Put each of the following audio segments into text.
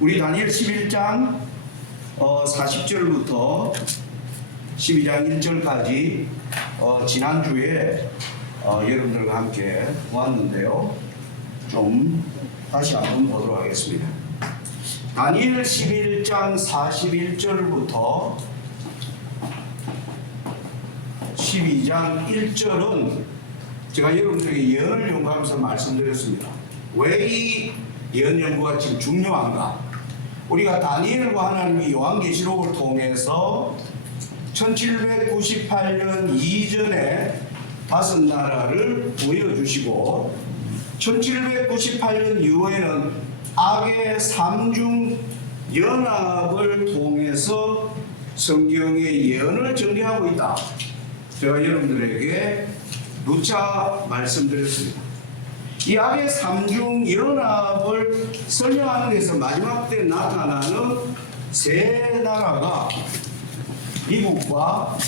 우리 다니엘 11장 40절부터 12장 1절까지 지난주에 여러분들과 함께 보았는데요. 좀 다시 한번 보도록 하겠습니다. 다니엘 11장 41절부터 12장 1절은 제가 여러분들에게 예언을 연구하면서 말씀드렸습니다. 왜 이 예언 연구가 지금 중요한가? 우리가 다니엘과 하나님이 요한계시록을 통해서 1798년 이전에 다섯 나라를 보여주시고 1798년 이후에는 악의 삼중 연합을 통해서 성경의 예언을 전개하고 있다. 제가 여러분들에게 누차 말씀드렸습니다. 이 악의 삼중 연합을 설명하는 데서 마지막 때 나타나는 세 나라가 미국과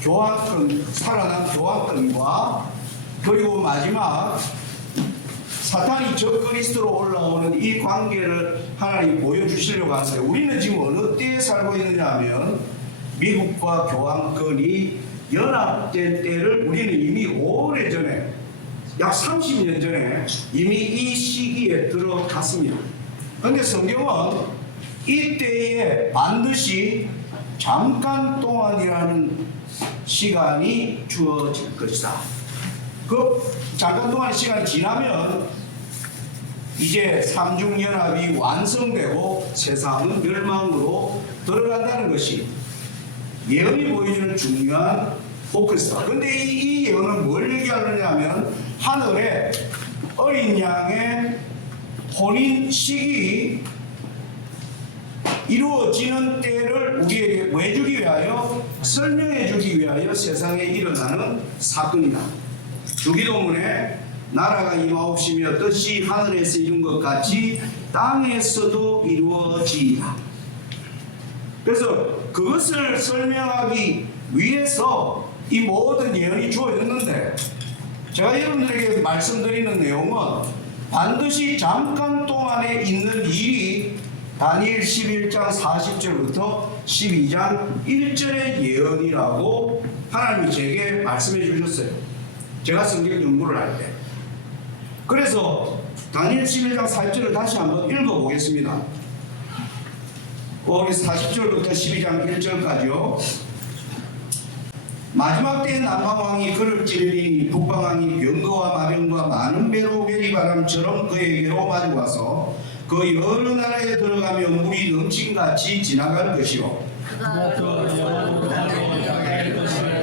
교황권, 살아난 교황권과 그리고 마지막 사탄이 적그리스도로 올라오는 이 관계를 하나님 보여주시려고 하는데, 우리는 지금 어느 때에 살고 있느냐 하면 미국과 교황권이 연합된 때를 우리는 이미 오래전에, 약 30년 전에 이미 이 시기에 들어갔습니다. 그런데 성경은 이때에 반드시 잠깐 동안이라는 시간이 주어질 것이다. 그 잠깐 동안의 시간이 지나면 이제 삼중연합이 완성되고 세상은 멸망으로 들어간다는 것이 예언이 보여주는 중요한 포커스다. 그런데 이 예언은 뭘 얘기하느냐 하면 하늘에 어린 양의 혼인 시기 이루어지는 때를 우리에게 왜 주기 위하여? 설명해 주기 위하여 세상에 일어나는 사건이다. 주기도문에 나라가 임하옵시며 뜻이 하늘에서 이룬 것 같이 땅에서도 이루어지이다. 그래서 그것을 설명하기 위해서 이 모든 예언이 주어졌는데, 제가 여러분들에게 말씀드리는 내용은 반드시 잠깐 동안에 있는 일이 다니엘 11장 40절부터 12장 1절의 예언이라고 하나님이 제게 말씀해 주셨어요. 제가 성경 연구를 할 때. 그래서 다니엘 11장 40절을 다시 한번 읽어보겠습니다. 우리 40절부터 12장 1절까지요. 마지막 때에 남방왕이 그를 찌르리니 북방왕이 병거와 마병과 많은 배로 회리바람처럼 그에게로 마주와서 그 여러 나라에 들어가며 물이 넘친같이 지나갈 것이요 그가 그 영원으로 할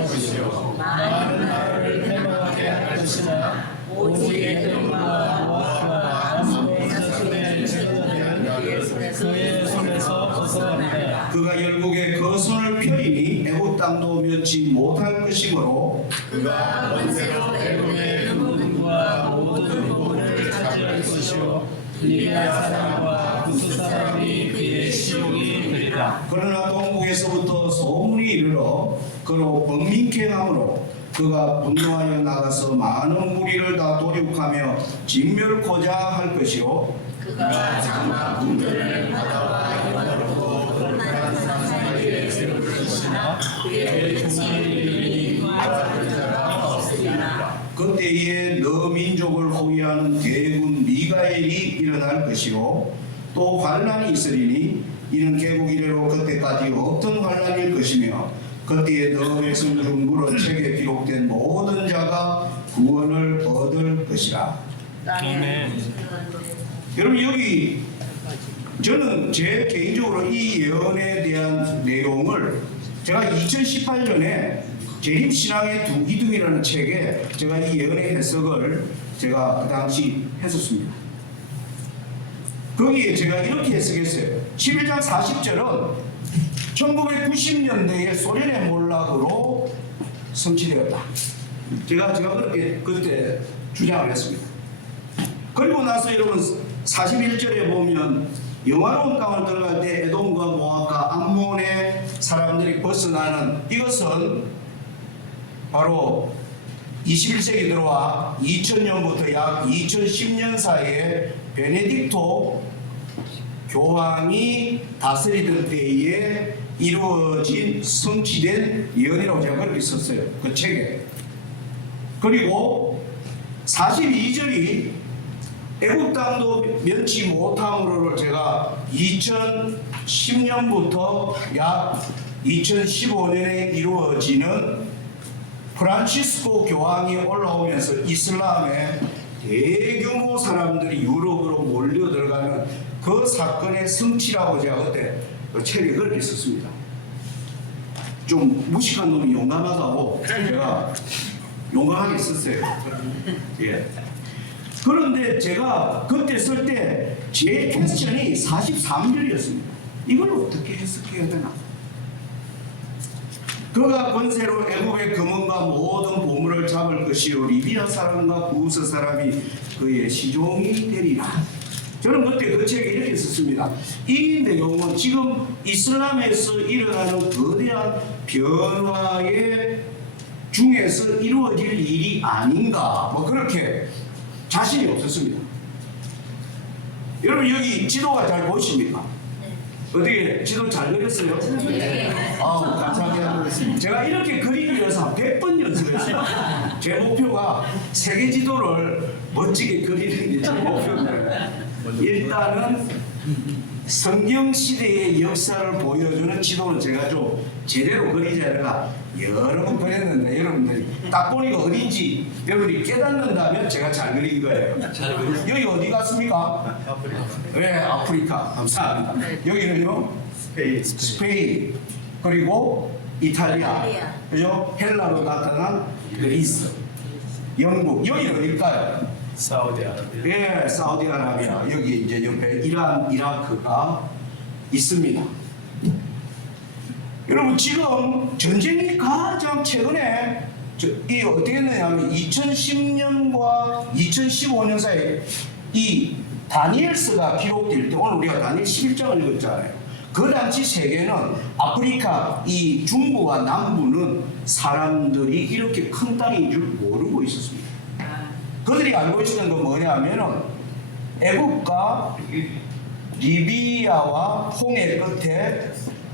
것이요 많은 나라를 패망하게 할 것이나 오직 에돔과 모압과 암몬 자손의 제자들은 그의 손에서 벗어나리라. 그가 결국에 그 손을 펴리니 애굽 땅도 면치 못할 것이므로 그가 번세로 애굽의 금문과 모든 보물을 차지할 것이요 리비아 사람과 구스 사람이 그의 시용이 되리라. 그러나 동국에서부터 소문이 이르러 그로 번민케 하므로 그가 분노하여 나가서 많은 무리를 다 도륙하며 진멸코자 할 것이요 그가 장막 군대를 바다와 이와로 그런 사람 사이에 세울 것이나 그의 종말이 구하는 자가 없으리라. 그때에 너 민족을 호위하는 대군 미가엘이 일어날 것이요 또 환난이 있으리니 이는 개국 이래로 그때까지 없던 환난일 것이며 그때에 너 백성 중 물어 책에 기록된 모든 자가 구원을 얻을 것이라. 여러분, 여기 저는 제 개인적으로 이 예언에 대한 내용을 제가 2018년에 재림신앙의 두 기둥이라는 책에 제가 이 예언의 해석을 제가 그 당시 했었습니다. 거기에 제가 이렇게 해석했어요. 11장 40절은 1990년대에 소련의 몰락으로 성취되었다. 제가 그렇게 그때 주장을 했습니다. 그리고 나서 여러분 41절에 보면 영화로운 땅을 들어갈 때 에돔과 모압과 암몬의 사람들이 벗어나는, 이것은 바로 21세기 들어와 2000년부터 약 2010년 사이에 베네딕토 교황이 다스리던 때에 이루어진 성취된 예언이라고 제가 그렇게 썼어요. 그 책에. 그리고 42절이 애굽 땅도 면치 못함으로를 제가 2010년부터 약 2015년에 이루어지는 프란치스코 교황이 올라오면서 이슬람의 대규모 사람들이 유럽으로 몰려 들어가는 그 사건의 성취라고 제가 그때 그 책에 그렇게 썼습니다. 좀 무식한 놈이 용감하다고 제가 용감하게 썼어요. 예. 그런데 제가 그때 쓸 때 제 퀘스천이 43절이었습니다. 이걸 어떻게 해석해야 되나? 그가 권세로 애굽의 금은과 모든 보물을 잡을 것이요 리비아 사람과 구스 사람이 그의 시종이 되리라. 저는 그때 그 책에 이렇게 썼습니다. 이 내용은 지금 이슬람에서 일어나는 거대한 변화의 중에서 이루어질 일이 아닌가, 뭐 그렇게 자신이 없었습니다. 여러분 여기 지도가 잘 보이십니까? 어떻게 지도 잘 그렸어요? 아우 감사합니다. 제가 이렇게 그리기 위해서 100번 연습했어요. 제 목표가 세계 지도를 멋지게 그리는 게 제 목표입니다. 일단은 성경 시대의 역사를 보여주는 지도는 제가 좀 제대로 그리지 않을까 여러 번 그렸는데 여러분들이 딱 보니까 어딘지 여러분이 깨닫는다면 제가 잘 그린 거예요. 여기 어디 갔습니까? 아프리카. 네, 아프리카. 감사합니다. 여기는요? 스페인. 그리고 이탈리아. 그죠? 헬라로 나타난 그리스. 영국. 여기는 어딜까요? 사우디아라비아. 예, 사우디아라비아. 여기 이제 옆에 이란, 이라크가 있습니다. 여러분 지금 전쟁이 가장 최근에 이 어떻게 했느냐면 2010년과 2015년 사이에 이 다니엘서가 기록될 때 오늘 우리가 다니엘 11장을 읽었잖아요. 그 당시 세계는 아프리카 이 중부와 남부는 사람들이 이렇게 큰 땅인 줄 모르고 있었습니다. 그들이 알고 있었던 건 뭐냐면은 애굽과 리비아와 홍해 끝에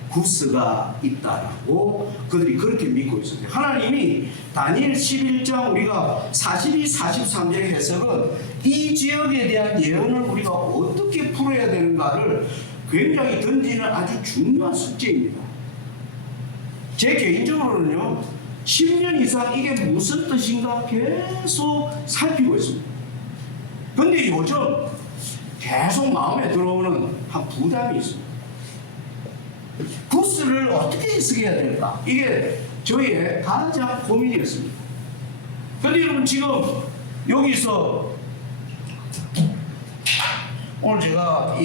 구스가 있다라고 그들이 그렇게 믿고 있었어요. 하나님이 다니엘 11장 우리가 42, 43절의 해석은 이 지역에 대한 예언을 우리가 어떻게 풀어야 되는가를 굉장히 던지는 아주 중요한 숙제입니다. 제 개인적으로는요 10년 이상 이게 무슨 뜻인가 계속 살피고 있습니다. 근데 요즘 계속 마음에 들어오는 한 부담이 있습니다. 구스를 어떻게 해석해야 될까? 이게 저희의 가장 고민이었습니다. 근데 여러분 지금 여기서 오늘 제가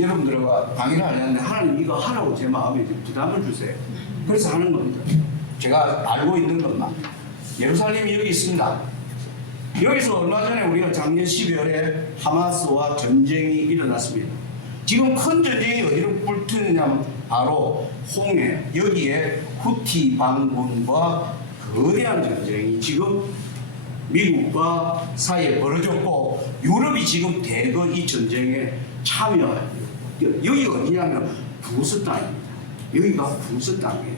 여러분들과 강의를 하려는데 하나님 이거 하라고 제 마음에 부담을 주세요. 그래서 하는 겁니다. 제가 알고 있는 것만. 예루살렘이 여기 있습니다. 여기서 얼마 전에 우리가 작년 12월에 하마스와 전쟁이 일어났습니다. 지금 큰 전쟁이 어디로 불트느냐면 바로 홍해, 여기에 후티 반군과 거대한 전쟁이 지금 미국과 사이에 벌어졌고 유럽이 지금 대거 이 전쟁에 참여해요. 여기가 어디냐면 부스 땅입니다. 여기가 부스 땅이에요.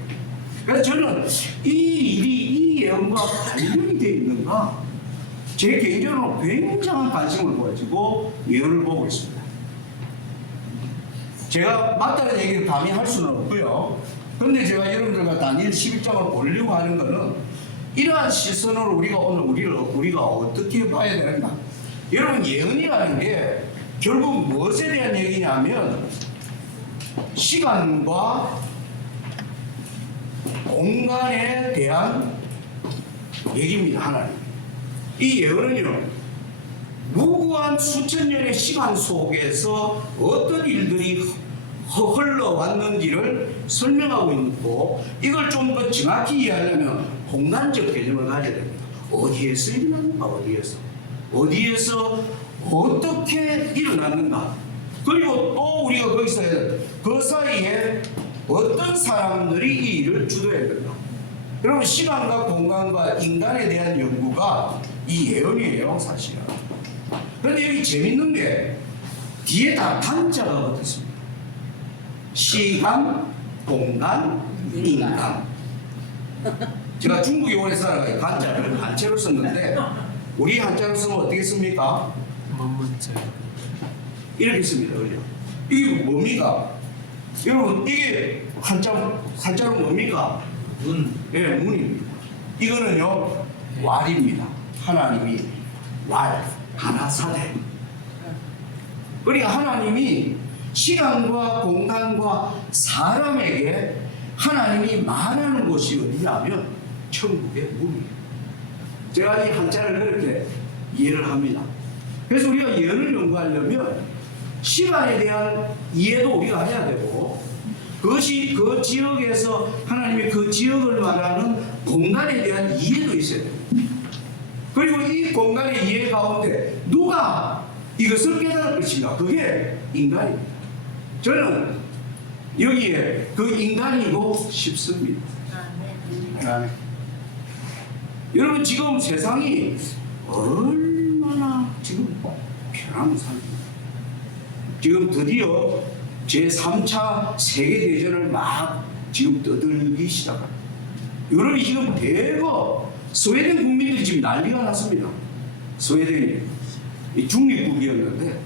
그래서 저는 이 일이 이 예언과 관련이 되어 있는가 제 개인적으로 굉장한 관심을 보여주고 예언을 보고 있습니다. 제가 맞다는 얘기를 감히 할 수는 없고요. 그런데 제가 여러분들과 다니엘 11장을 보려고 하는 것은 이러한 시선으로 우리가 어떻게 봐야 되는가. 여러분 예언이라는 게 결국 무엇에 대한 얘기냐면 시간과 공간에 대한 얘기입니다. 하나님. 이 예언은요 무구한 수천 년의 시간 속에서 어떤 일들이 흘러왔는지를 설명하고 있고 이걸 좀 더 정확히 이해하려면 공간적 개념을 가져야 됩니다. 어디에서 일어났는가 어디에서 어떻게 일어났는가 그리고 또 우리가 거기서 그 사이에 어떤 사람들이 이 일을 주도해야 된다. 여러분 시간과 공간과 인간에 대한 연구가 이 예언이에요 사실은. 그런데 여기 재밌는 게 뒤에 다 간자가 붙었습니다. 시간, 공간, 인간. 제가 중국에 오래 살아가지고 한자를 한자로 썼는데 우리 한자로 쓰면 어떻게 씁니까? 먼문자. 이렇게 씁니다. 그죠? 이게 뭡니까? 여러분 이게 한자로 뭡니까? 문. 예, 문입니다. 이거는요 왈입니다. 하나님이 왈, 하나사대. 그러니까 하나님이 시간과 공간과 사람에게 하나님이 말하는 곳이 어디냐면 천국의 문이에요. 제가 이 한자를 그렇게 이해를 합니다. 그래서 우리가 예를 연구하려면 시간에 대한 이해도 우리가 해야 되고 그것이 그 지역에서 하나님의 그 지역을 말하는 공간에 대한 이해도 있어야 됩니다. 그리고 이 공간의 이해 가운데 누가 이것을 깨달을 것인가? 그게 인간입니다. 저는 여기에 그 인간이고 싶습니다. 여러분 지금 세상이 얼마나 지금 편안합니다. 지금 드디어 제3차 세계대전을 막 지금 떠들기 시작합니다. 여러분이 지금 대거 스웨덴 국민들이 지금 난리가 났습니다. 스웨덴이 중립국이었는데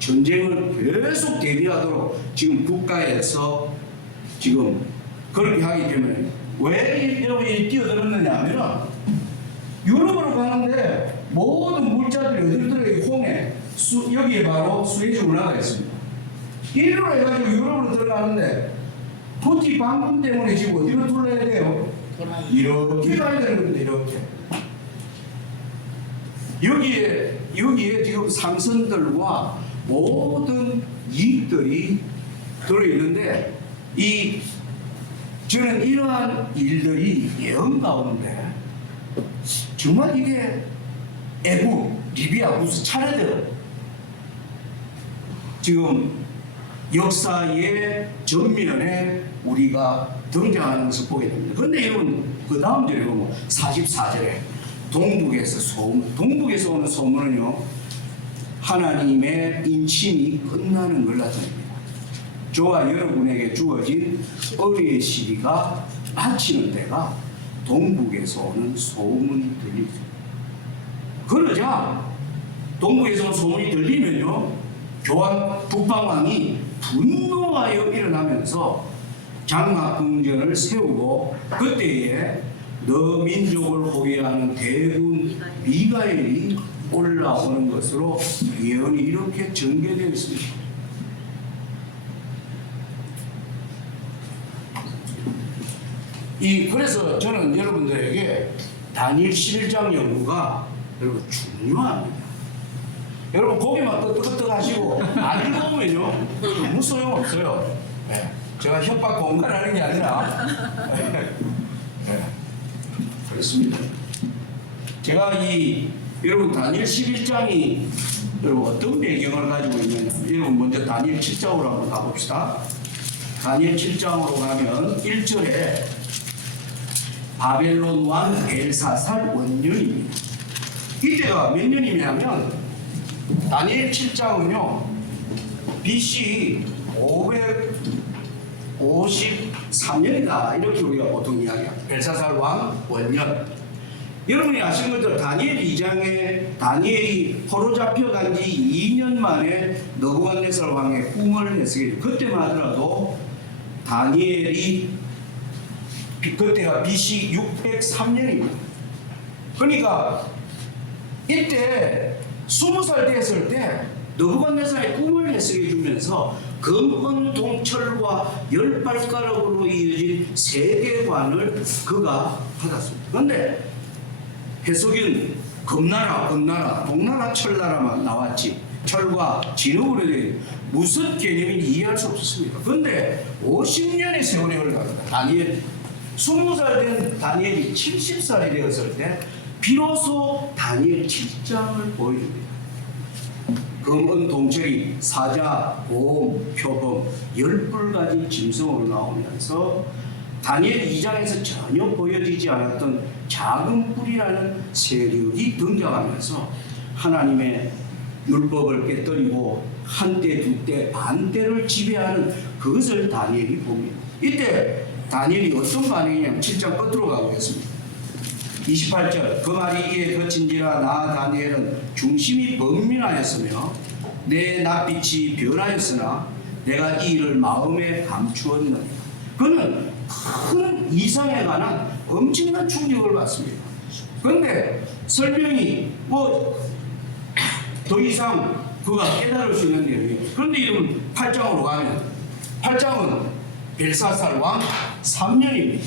전쟁을 계속 대비하도록 지금 국가에서 지금 그렇게 하기 때문에 왜 여러분이 뛰어들었느냐 하면 유럽으로 가는데 모든 물자들이 어디로 들어가요? 홍해 여기에 바로 수에즈 운하가 있습니다. 이리로 해가지고 유럽으로 들어가는데 푸티 방금 때문에 지금 어디로 둘러야 돼요? 이렇게 가야 되는 겁니다. 이렇게 여기에 지금 상선들과 모든 이익들이 들어있는데 저는 이러한 일들이 예언 가운데 정말 이게 리비아 무슨 차례대로 지금 역사의 전면에 우리가 등장하는 것을 보게 됩니다. 그런데 여러분 그 다음 절에 보면 44절에 동북에서 오는 소문은요 하나님의 인침이 끝나는 걸 나타냅니다. 저와 여러분에게 주어진 의뢰의 시기가 마치는 때가 동북에서 오는 소문이 들립니다. 그러자 동북에서 오는 소문이 들리면요 교황 북방왕이 분노하여 일어나면서 장막궁전을 세우고 그때에 너 민족을 호위하는 대군 미가엘이 올라오는 것으로 예언이 이렇게 전개되어 있습니다. 그래서 저는 여러분들에게 다니엘 11장 연구가 여러분 중요합니다. 여러분 고개만 끄덕끄덕 하시고 안 읽어보면요 아무 소용없어요. 네. 제가 협박 공갈하는 게 아니라 네. 그렇습니다. 제가 여러분 다니엘 11장이 여러분 어떤 배경을 가지고 있느냐 여러분 먼저 다니엘 7장으로 한번 가봅시다. 다니엘 7장으로 가면 1절에 바벨론 왕 벨사살 원년입니다. 이때가 몇 년이냐면 다니엘 7장은요 BC 553년이다 이렇게 우리가 보통 이야기합니다. 벨사살 왕 원년. 여러분이 아시는 것처럼 다니엘 2장에 다니엘이 포로 잡혀간 지 2년 만에 느부갓네살 왕의 꿈을 해석해요. 그때만 하더라도 다니엘이 그때가 BC 603년입니다. 그러니까 이때 20살 됐을 때 느부갓네살의 꿈을 해석해 주면서 금은 동철과 10발가락으로 이어진 세계관을 그가 받았습니다. 그런데 해석은 금나라, 동나라, 철나라만 나왔지 철과 진흙으로 된 무슨 개념인지 이해할 수 없었습니다. 그런데 50년의 세월이 흘러갑니다. 다니엘 20살 된 다니엘이 70살이 되었을 때 비로소 다니엘 7장을 보여줍니다. 금은 동철이 사자, 보험, 표범 10불가지 짐승으로 나오면서 다니엘 2장에서 전혀 보여지지 않았던 작은 뿔이라는 세력이 등장하면서 하나님의 율법을 깨뜨리고 한때 두때 반때를 지배하는 그것을 다니엘이 봅니다. 이때 다니엘이 어떤 반응이냐면 7장 끝으로 가보겠습니다. 28절 그 말이 이에 그친지라 나 다니엘은 중심이 번민하였으며 내 낯빛이 변하였으나 내가 이 일을 마음에 감추었느니라. 그는 큰 이상에 관한 엄청난 충격을 받습니다. 그런데 설명이 더 이상 그가 깨달을 수 있는 내용이에요. 그런데 이러면 8장으로 가면 8장은 벨사살 왕 3년입니다.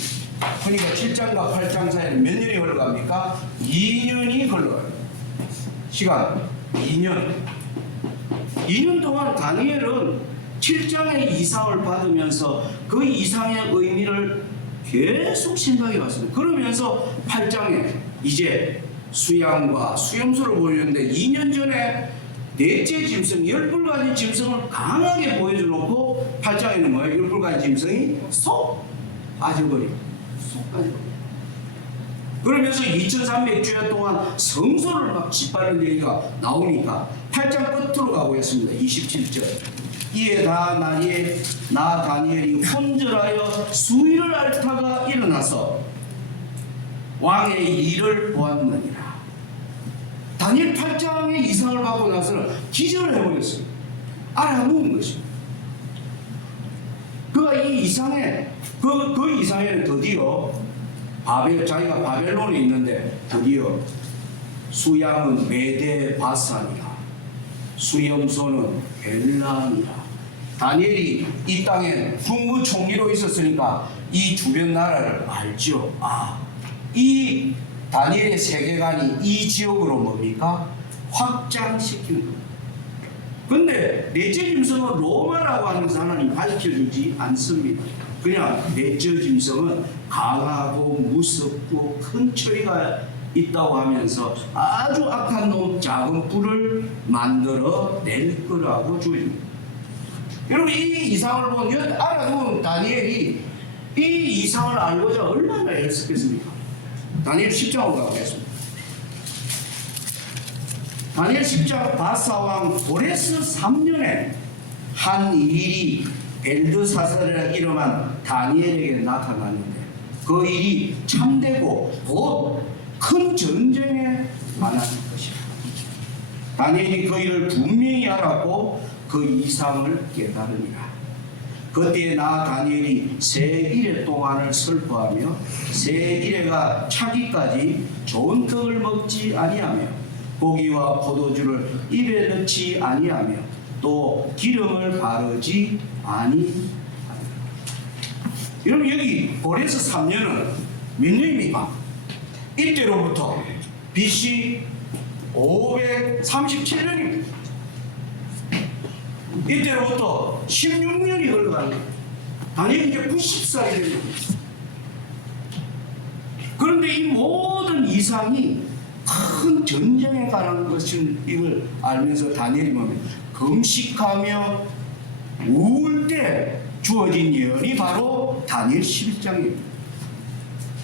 그러니까 7장과 8장 사이에는 몇 년이 흘러갑니까? 2년이 흘러가요. 시간 2년. 2년 동안 다니엘은 7장의 이상을 받으면서 그 이상의 의미를 계속 생각해 왔습니다. 그러면서 8장에 이제 수양과 수염소를 보여주는데 2년 전에 넷째 짐승 10불가지 짐승을 강하게 보여줘놓고 8장에는 뭐예요? 10불가지 짐승이 쏙 빠져버립니다. 쏙 빠져버립니다. 그러면서 2300주야 동안 성소를 막 짓밟는 얘기가 나오니까 8장 끝으로 가보겠습니다. 27절 이에 나 다니엘이 혼절하여 수일을 앓다가 일어나서 왕의 일을 보았느니라. 다니엘 8장의 이상을 받고 나서는 기절을 해버렸어요. 알아보는 것입니다. 그가 이 이상에 그 이상에는 드디어 자기가 바벨론에 있는데 드디어 수양은 메데 바산이라 수염소는 엘란이라. 다니엘이 이 땅에 국무총리로 있었으니까 이 주변 나라를 알죠. 이 다니엘의 세계관이 이 지역으로 뭡니까? 확장시키는 겁니다. 근데 넷째 짐승은 로마라고 하는 것을 하나님 밝혀주지 않습니다. 그냥 넷째 짐승은 강하고 무섭고 큰 처리가 있다고 하면서 아주 악한 놈 작은 뿔을 만들어 낼 거라고 주입니다. 여러분 이 이상을 보면 알아둔 다니엘이 이 이상을 알고자 얼마나 애썼겠습니까? 다니엘 10장으로 가보겠습니다. 다니엘 10장 바사왕 고레스 3년에 한 일이 벨드사살이라 이름한 다니엘에게 나타났는데 그 일이 참되고 곧 큰 전쟁에 관한 것이다. 다니엘이 그 일을 분명히 알았고 그 이상을 깨달으니라. 그때에 나 다니엘이 새 일해 동안을 설포하며 새 일해가 차기까지 좋은 떡을 먹지 아니하며 고기와 포도주를 입에 넣지 아니하며 또 기름을 바르지 아니하며. 여러분 여기 고레스 3년은 몇 년입니까? 이때로부터 BC 537년입니다. 이때로부터 16년이 흘러갑니다. 다니엘이 이제 90살이 됩니다. 그런데 이 모든 이상이 큰 전쟁에 관한 것을 이걸 알면서 다니엘이 보면 금식하며 우울 때 주어진 예언이 바로 다니엘 11장입니다.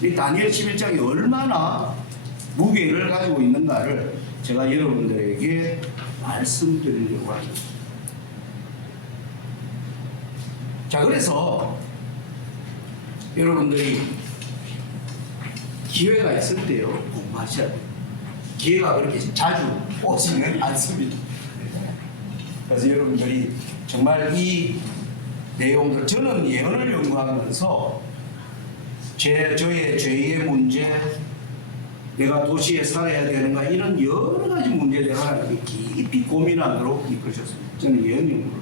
이 다니엘 11장이 얼마나 무게를 가지고 있는가를 제가 여러분들에게 말씀드리려고 합니다. 자, 그래서 여러분들이 기회가 있을 때요 공부하셔야 돼요. 기회가 그렇게 자주 오지는 않습니다. 그래서 여러분들이 정말 이 내용들, 저는 예언을 연구하면서 저의 죄의 문제, 내가 도시에 살아야 되는가 이런 여러 가지 문제들을 하나님이 깊이 고민하도록 이끄셨습니다. 저는 예언 연구를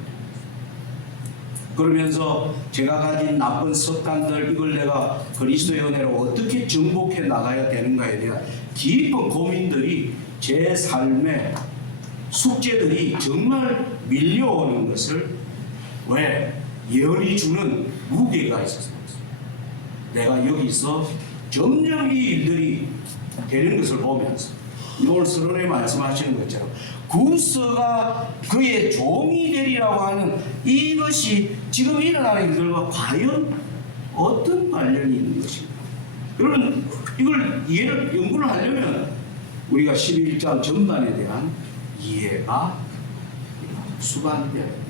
그러면서 제가 가진 나쁜 습관들 이걸 내가 그리스도의 은혜로 어떻게 정복해 나가야 되는가에 대한 깊은 고민들이 제 삶의 숙제들이 정말 밀려오는 것을 왜? 예언이 주는 무게가 있어서 내가 여기서 점점 이 일들이 되는 것을 보면서 오늘 서론에 말씀하시는 것처럼 구스가 그의 종이 되리라고 하는 이것이 지금 일어나는 일들과 과연 어떤 관련이 있는 것인가? 여러분 이걸 연구를 하려면 우리가 11장 전반에 대한 이해가 필요합니다. 수반이 되어야 됩니다.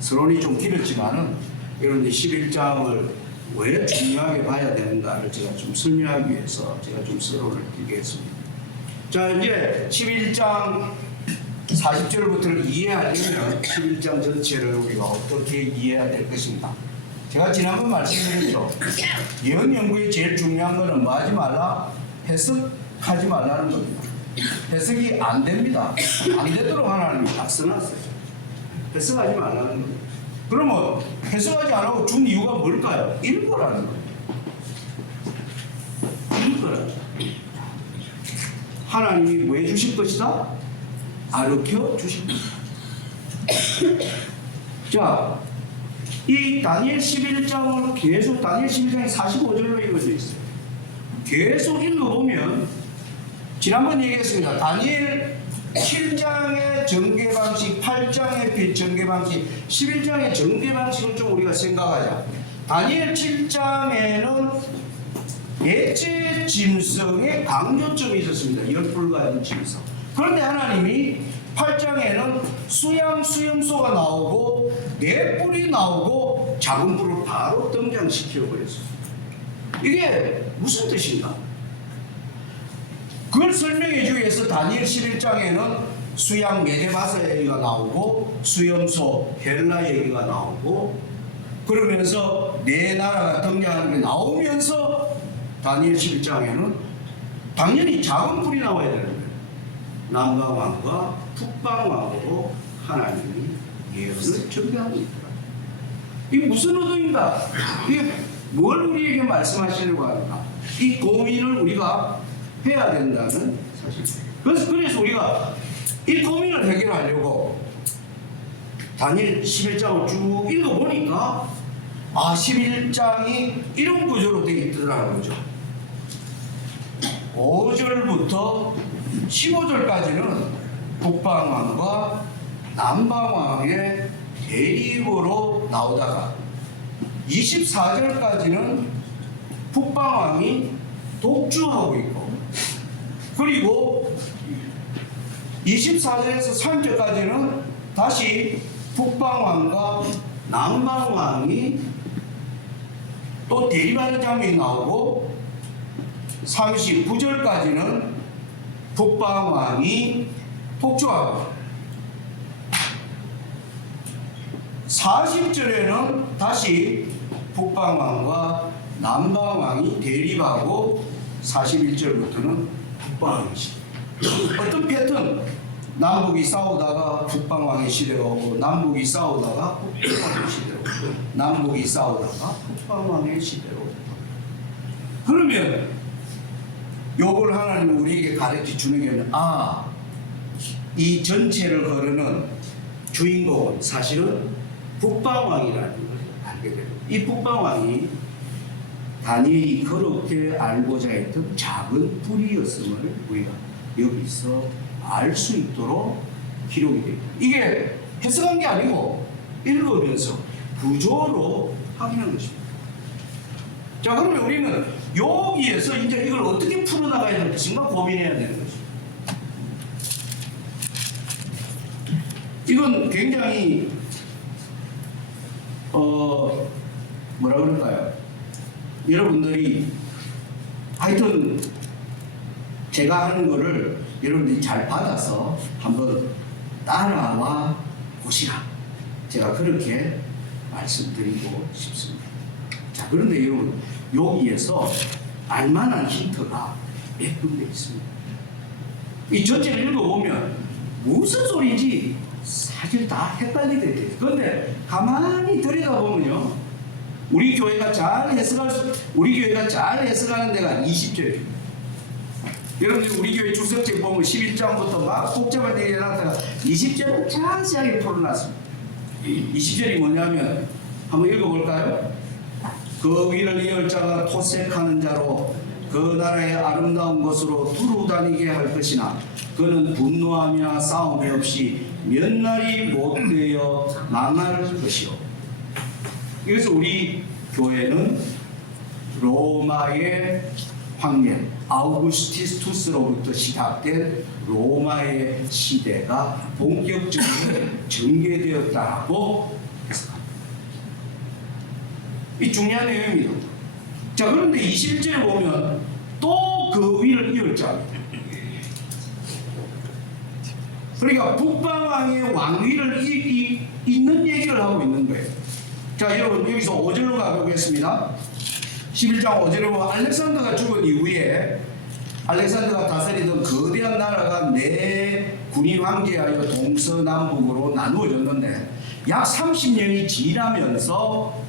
서론이 좀 길었지만은 여러분들 11장을 왜 중요하게 봐야 되는가를 제가 좀 설명하기 위해서 제가 좀 서론을 드리겠습니다. 자, 이제 11장 40절부터를 이해하려면 11장 전체를 우리가 어떻게 이해해야 될 것인가. 제가 지난번 말씀드렸죠. 예언 연구의 제일 중요한 것은 뭐 하지 말라? 해석하지 말라는 겁니다. 해석이 안 됩니다. 안 되도록 하나님이 딱 써놨어요. 해석하지 말라는 겁니다. 그러면 해석하지 안 하고 준 이유가 뭘까요? 읽으라는 겁니다. 읽으라는. 하나님이 왜 주실 것이다? 가르쳐 주실 것이다. 자, 이 다니엘 11장을 계속 다니엘 11장이 45절로 이루어져 있어요. 계속 읽어보면 지난번 얘기했습니다. 다니엘 7장의 전개 방식, 8장의 전개 방식, 11장의 전개 방식을 좀 우리가 생각하자. 다니엘 7장에는 예체 짐승의 강조점이 있었습니다. 열불가진 짐승. 그런데 하나님이 8장에는 수염소가 나오고 네 뿔이 나오고 작은 뿔을 바로 등장시켜 버렸어요. 이게 무슨 뜻인가? 그걸 설명해 주기 위해서 다니엘 11장에는 수양 메데바사 얘기가 나오고 수염소 헬라 얘기가 나오고 그러면서 네 나라가 등장하는 게 나오면서 다니엘 11장에는 당연히 작은 뿔이 나와야 되는 거예요. 남방왕과 북방왕으로 하나님이 예언을 전개합니다. 이게 무슨 의도인가? 이게 뭘 우리에게 말씀하시려고 하는가? 이 고민을 우리가 해야 된다는 사실. 그래서 우리가 이 고민을 해결하려고 다니엘 11장을 쭉 읽어보니까 11장이 이런 구조로 되어 있더라는 거죠. 5절부터 15절까지는 북방왕과 남방왕의 대립으로 나오다가 24절까지는 북방왕이 독주하고 있고 그리고 24절에서 3절까지는 다시 북방왕과 남방왕이 또 대립하는 장면이 나오고 39절까지는 북방왕이 독주하고 40절에는 다시 북방왕과 남방왕이 대립하고 41절부터는 북방왕이 시대. 어떤 패턴? 남북이 싸우다가 북방왕의 시대가 오고 남북이 싸우다가 북방왕의 시대로 오고 남북이 싸우다가 북방왕의 시대로 오고 그러면 요걸 하나님 우리에게 가르쳐 주는 게 이 전체를 거르는 주인공은 사실은 북방왕이라는 걸 알게 됩니다. 이 북방왕이 다니엘이 그렇게 알고자 했던 작은 불이었음을 우리가 여기서 알 수 있도록 기록이 됩니다. 이게 해석한 게 아니고 읽으면서 구조로 확인한 것입니다. 자, 그러면 우리는 여기에서 이제 이걸 어떻게 풀어나가야 될 것인가 고민해야 되는 것입니다. 이건 굉장히 뭐라 그럴까요? 여러분들이 하여튼 제가 하는 거를 여러분들이 잘 받아서 한번 따라와 보시라. 제가 그렇게 말씀드리고 싶습니다. 자, 그런데 여러분 여기에서 알만한 힌트가 몇 군데 있습니다. 이 전체를 읽어보면 무슨 소리인지 사실 다 헷갈리게 돼요. 그런데 가만히 들여다보면요, 우리 교회가 잘 해석하는 데가 20절입니다. 여러분들 우리 교회 주석책 보면 11장부터 막 복잡한 얘기 해놨다가 20절은 자세하게 풀어놨습니다. 20절이 뭐냐면 한번 읽어볼까요? 그 위를 이을 자가 토색하는 자로 그 나라의 아름다운 것으로 두루 다니게 할 것이나 그는 분노하며 싸움이 없이 몇 날이 못되어 망할 것이요. 그래서 우리 교회는 로마의 황년 아우구스티스투스로부터 시작된 로마의 시대가 본격적으로 전개되었다고 해석합니다. 이 중요한 내용입니다. 자, 그런데 21절에 보면 또 그 위를 이을자. 그러니까 북방왕의 왕위를 잇는 얘기를 하고 있는 거예요. 자, 여러분 여기서 5절로 가보겠습니다. 11장 5절에 보면 알렉산더가 죽은 이후에 알렉산더가 다스리던 거대한 나라가 네 군인 황제하여 동서남북으로 나누어졌는데 약 30년이 지나면서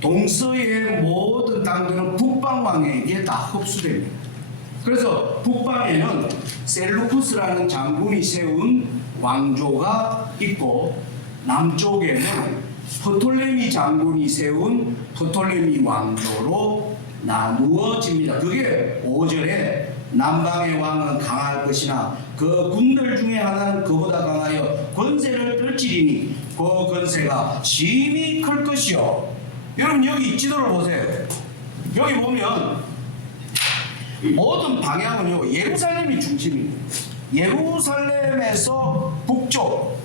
동서의 모든 땅들은 북방왕에게 다 흡수됩니다. 그래서 북방에는 셀루쿠스라는 장군이 세운 왕조가 있고 남쪽에는 프톨레미 장군이 세운 프톨레미 왕조로 나누어집니다. 그게 5절에 남방의 왕은 강할 것이나 그 군들 중에 하나는 그보다 강하여 권세를 떨치리니 그 권세가 심히 클 것이요. 여러분 여기 지도를 보세요. 여기 보면 모든 방향은요 예루살렘이 중심입니다. 예루살렘에서 북쪽,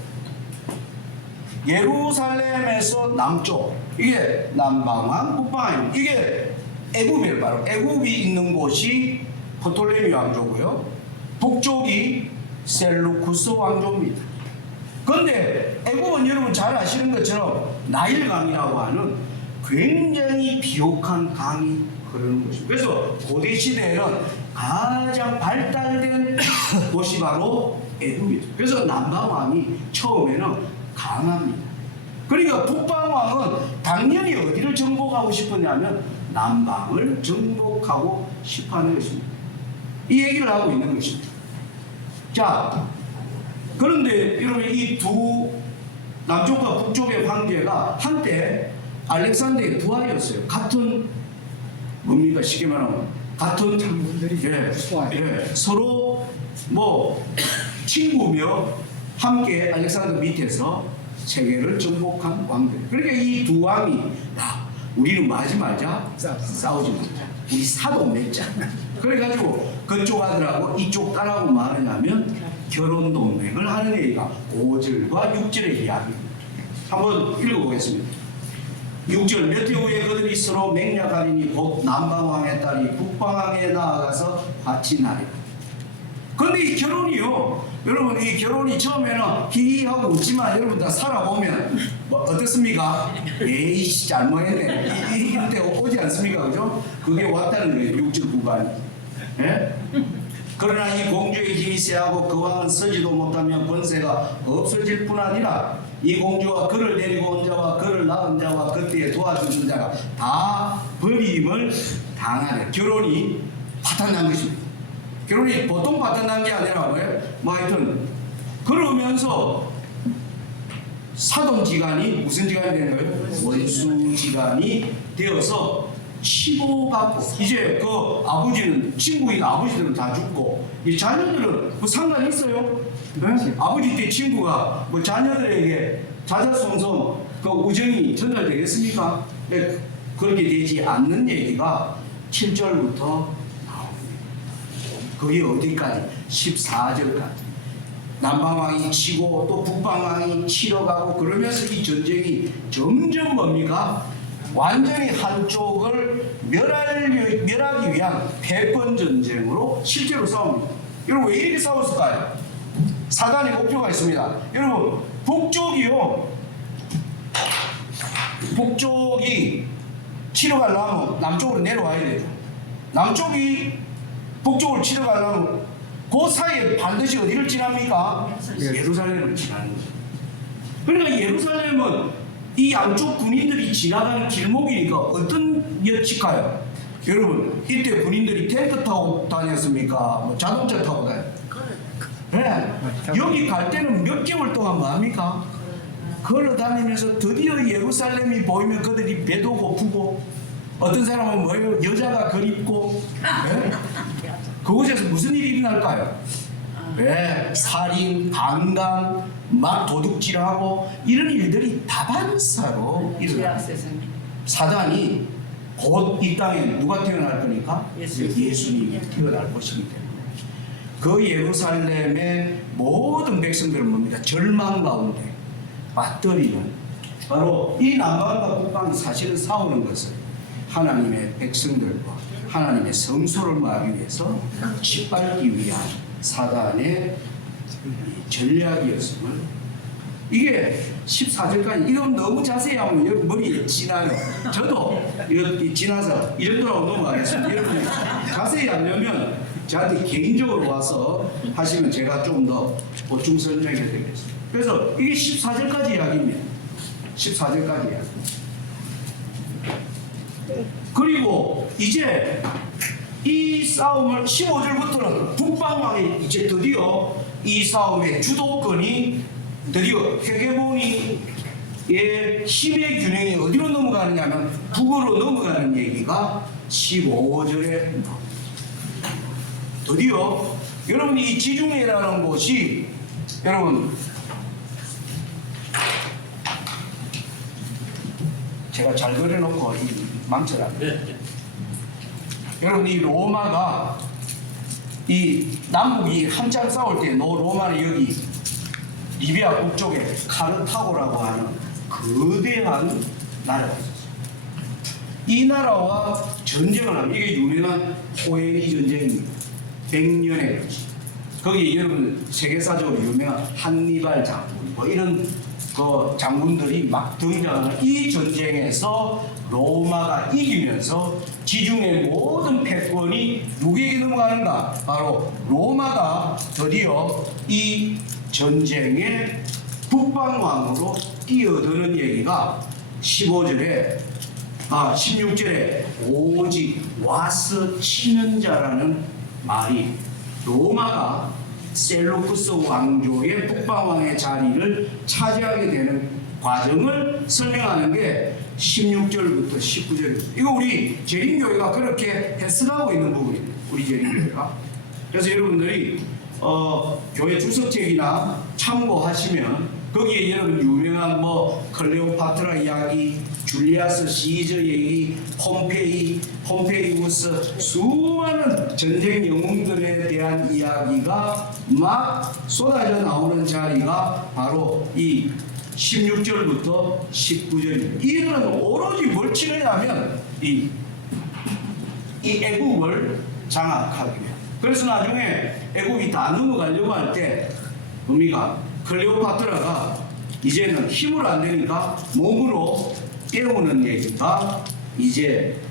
예루살렘에서 남쪽, 이게 남방왕, 북방왕, 이게 애굽이에요. 바로 애굽이 있는 곳이 프톨레미 왕조고요. 북쪽이 셀루쿠스 왕조입니다. 그런데 애굽은 여러분 잘 아시는 것처럼 나일강이라고 하는 굉장히 비옥한 강이 흐르는 곳입니다. 그래서 고대 시대에는 가장 발달된 곳이 바로 애굽이죠. 그래서 남방왕이 처음에는 강합니다. 그러니까 북방왕은 당연히 어디를 정복하고 싶었냐면 남방을 정복하고 싶어하는 것입니다. 이 얘기를 하고 있는 것입니다. 자, 그런데 여러분 이 두 남쪽과 북쪽의 황제가 한때 알렉산더의 부하였어요. 같은 뭡니까? 쉽게 말하면 같은 장군들이 서로 뭐 친구며 함께 알렉산더 밑에서 세계를 정복한 왕들. 그러니까 이 두 왕이 야, 우리는 뭐 하지 말자, 싸우지 말자, 우리 사도 맺자. 그래가지고 그쪽 아들하고 이쪽 딸하고 뭐 하느냐면 결혼 동맹을 하는 얘기가 5절과 6절의 이야기입니다. 한번 읽어보겠습니다. 6절 몇 해 후에 그들이 서로 맹약하리니 곧 남방왕의 딸이 북방왕에 나아가서 같이 나리라. 그런데 이 결혼이요, 여러분 이 결혼이 처음에는 히히하고 웃지만 여러분 다 살아보면 뭐 어떻습니까? 에이씨 잘못했네 이럴 때 오지 않습니까? 그죠? 그게 왔다는 거예요. 6절 구간이. 예? 그러나 이 공주의 힘이 세하고 그 왕은 서지도 못하면 권세가 없어질 뿐 아니라 이 공주와 그를 데리고 온 자와 그를 낳은 자와 그때에 도와주는 자가 다 버림을 당하네. 결혼이 파탄난 것입니다. 결혼이 보통 파탄난 게 아니라 뭐 하여튼 그러면서 사돈지간이 무슨 지간이 되는 거예요? 원수지간이 되어서 치고받고 이제 그 아버지는 친구인 아버지들은 다 죽고 이 자녀들은 뭐 상관이 있어요? 네? 아버지 때 친구가 뭐 자녀들에게 자자손손 그 우정이 전달되겠습니까? 네, 그렇게 되지 않는 얘기가 7절부터 나옵니다. 그게 어디까지? 14절까지. 남방왕이 치고 또 북방왕이 치러 가고 그러면서 이 전쟁이 점점 뭡니까? 완전히 한쪽을 멸하기 위한 패권 전쟁으로 실제로 싸웁니다. 여러분 왜 이렇게 싸웠을까요? 사단의 목표가 있습니다. 여러분 북쪽이요, 북쪽이 치러 가려면 남쪽으로 내려와야 되죠. 남쪽이 북쪽을 치러 가려면 그 사이에 반드시 어디를 지납니까? 예루살렘을 지나는 거죠. 그러니까 예루살렘은 이 양쪽 군인들이 지나가는 길목이니까 어떤 예측가요? 여러분 이때 군인들이 텐트 타고 다녔습니까? 뭐 자동차 타고 다녔습니까? 네. 여기 갈 때는 몇 개월 동안 뭐 합니까? 걸어 다니면서 드디어 예루살렘이 보이면 그들이 배도 고프고 어떤 사람은 뭐예요? 여자가 그립고 네? 그곳에서 무슨 일이 일어날까요? 네, 살인, 강간, 막 도둑질하고 이런 일들이 다반사로 일어납니다. 사단이 곧 이 땅에 누가 태어날 거니까? 예수님이 태어날 것이기 때문에 그 예루살렘의 모든 백성들은 뭡니까? 절망 가운데 맞들이는 바로 이 남방과 북방이 사실은 싸우는 것은 하나님의 백성들과 하나님의 성소를 막기 위해서 짓밟기 위한 사단의 전략이었음을, 이게 14절까지 이건 너무 자세히 하면 여러분 머리에 지나요. 저도 이렇게 지나서 이 정도라고 넘어가겠습니다. 여러분 자세히 하려면 저한테 개인적으로 와서 하시면 제가 좀 더 보충 설명해 드리겠습니다. 그래서 이게 14절까지 이야기입니다. 14절까지 이야기. 그리고 이제 이 싸움을 15절부터는 북방왕이 이제 드디어 이 싸움의 주도권이 드디어 헤게모니의 힘의 균형이 어디로 넘어가느냐 하면 북으로 넘어가는 얘기가 15절에 나옵니다. 드디어 여러분이 이 지중해라는 곳이 여러분 제가 잘 그려놓고 망쳐라. 여러분 이 로마가 이 남북이 한참 싸울 때 로마는 여기 리비아 북쪽에 카르타고라고 하는 거대한 나라가 있었어요. 이 나라와 전쟁을 하면 이게 유명한 호에니 전쟁입니다. 100년의 거기 여러분 세계사적으로 유명한 한니발 장군 뭐 이런 그 장군들이 막 등장하는 이 전쟁에서 로마가 이기면서 지중해 모든 패권이 누구에게 넘어가는가? 바로 로마가 드디어 이 전쟁의 북방왕으로 뛰어드는 얘기가 16절에 오직 와서 치는 자라는 말이 로마가 셀루쿠스 왕조의 북방왕의 자리를 차지하게 되는 과정을 설명하는 게 16절부터 19절입니다. 이거 우리 재림교회가 그렇게 해석하고 있는 부분입니다. 우리 재림교회가. 그래서 여러분들이 교회 주석책이나 참고하시면 거기에 여러분 유명한 뭐 클레오파트라 이야기, 줄리아스 시저 얘기, 폼페이우스 수많은 전쟁 영웅들에 대한 이야기가 막 쏟아져 나오는 자리가 바로 이 16절부터 19절입니다. 이들은 오로지 뭘 치느냐면 이 애국을 장악하기 위해. 그래서 나중에 애국이 다 넘어가려고 할 때 뭡니까? 클레오파트라가 이제는 힘으로 안 되니까 몸으로 깨우는 얘기가 이제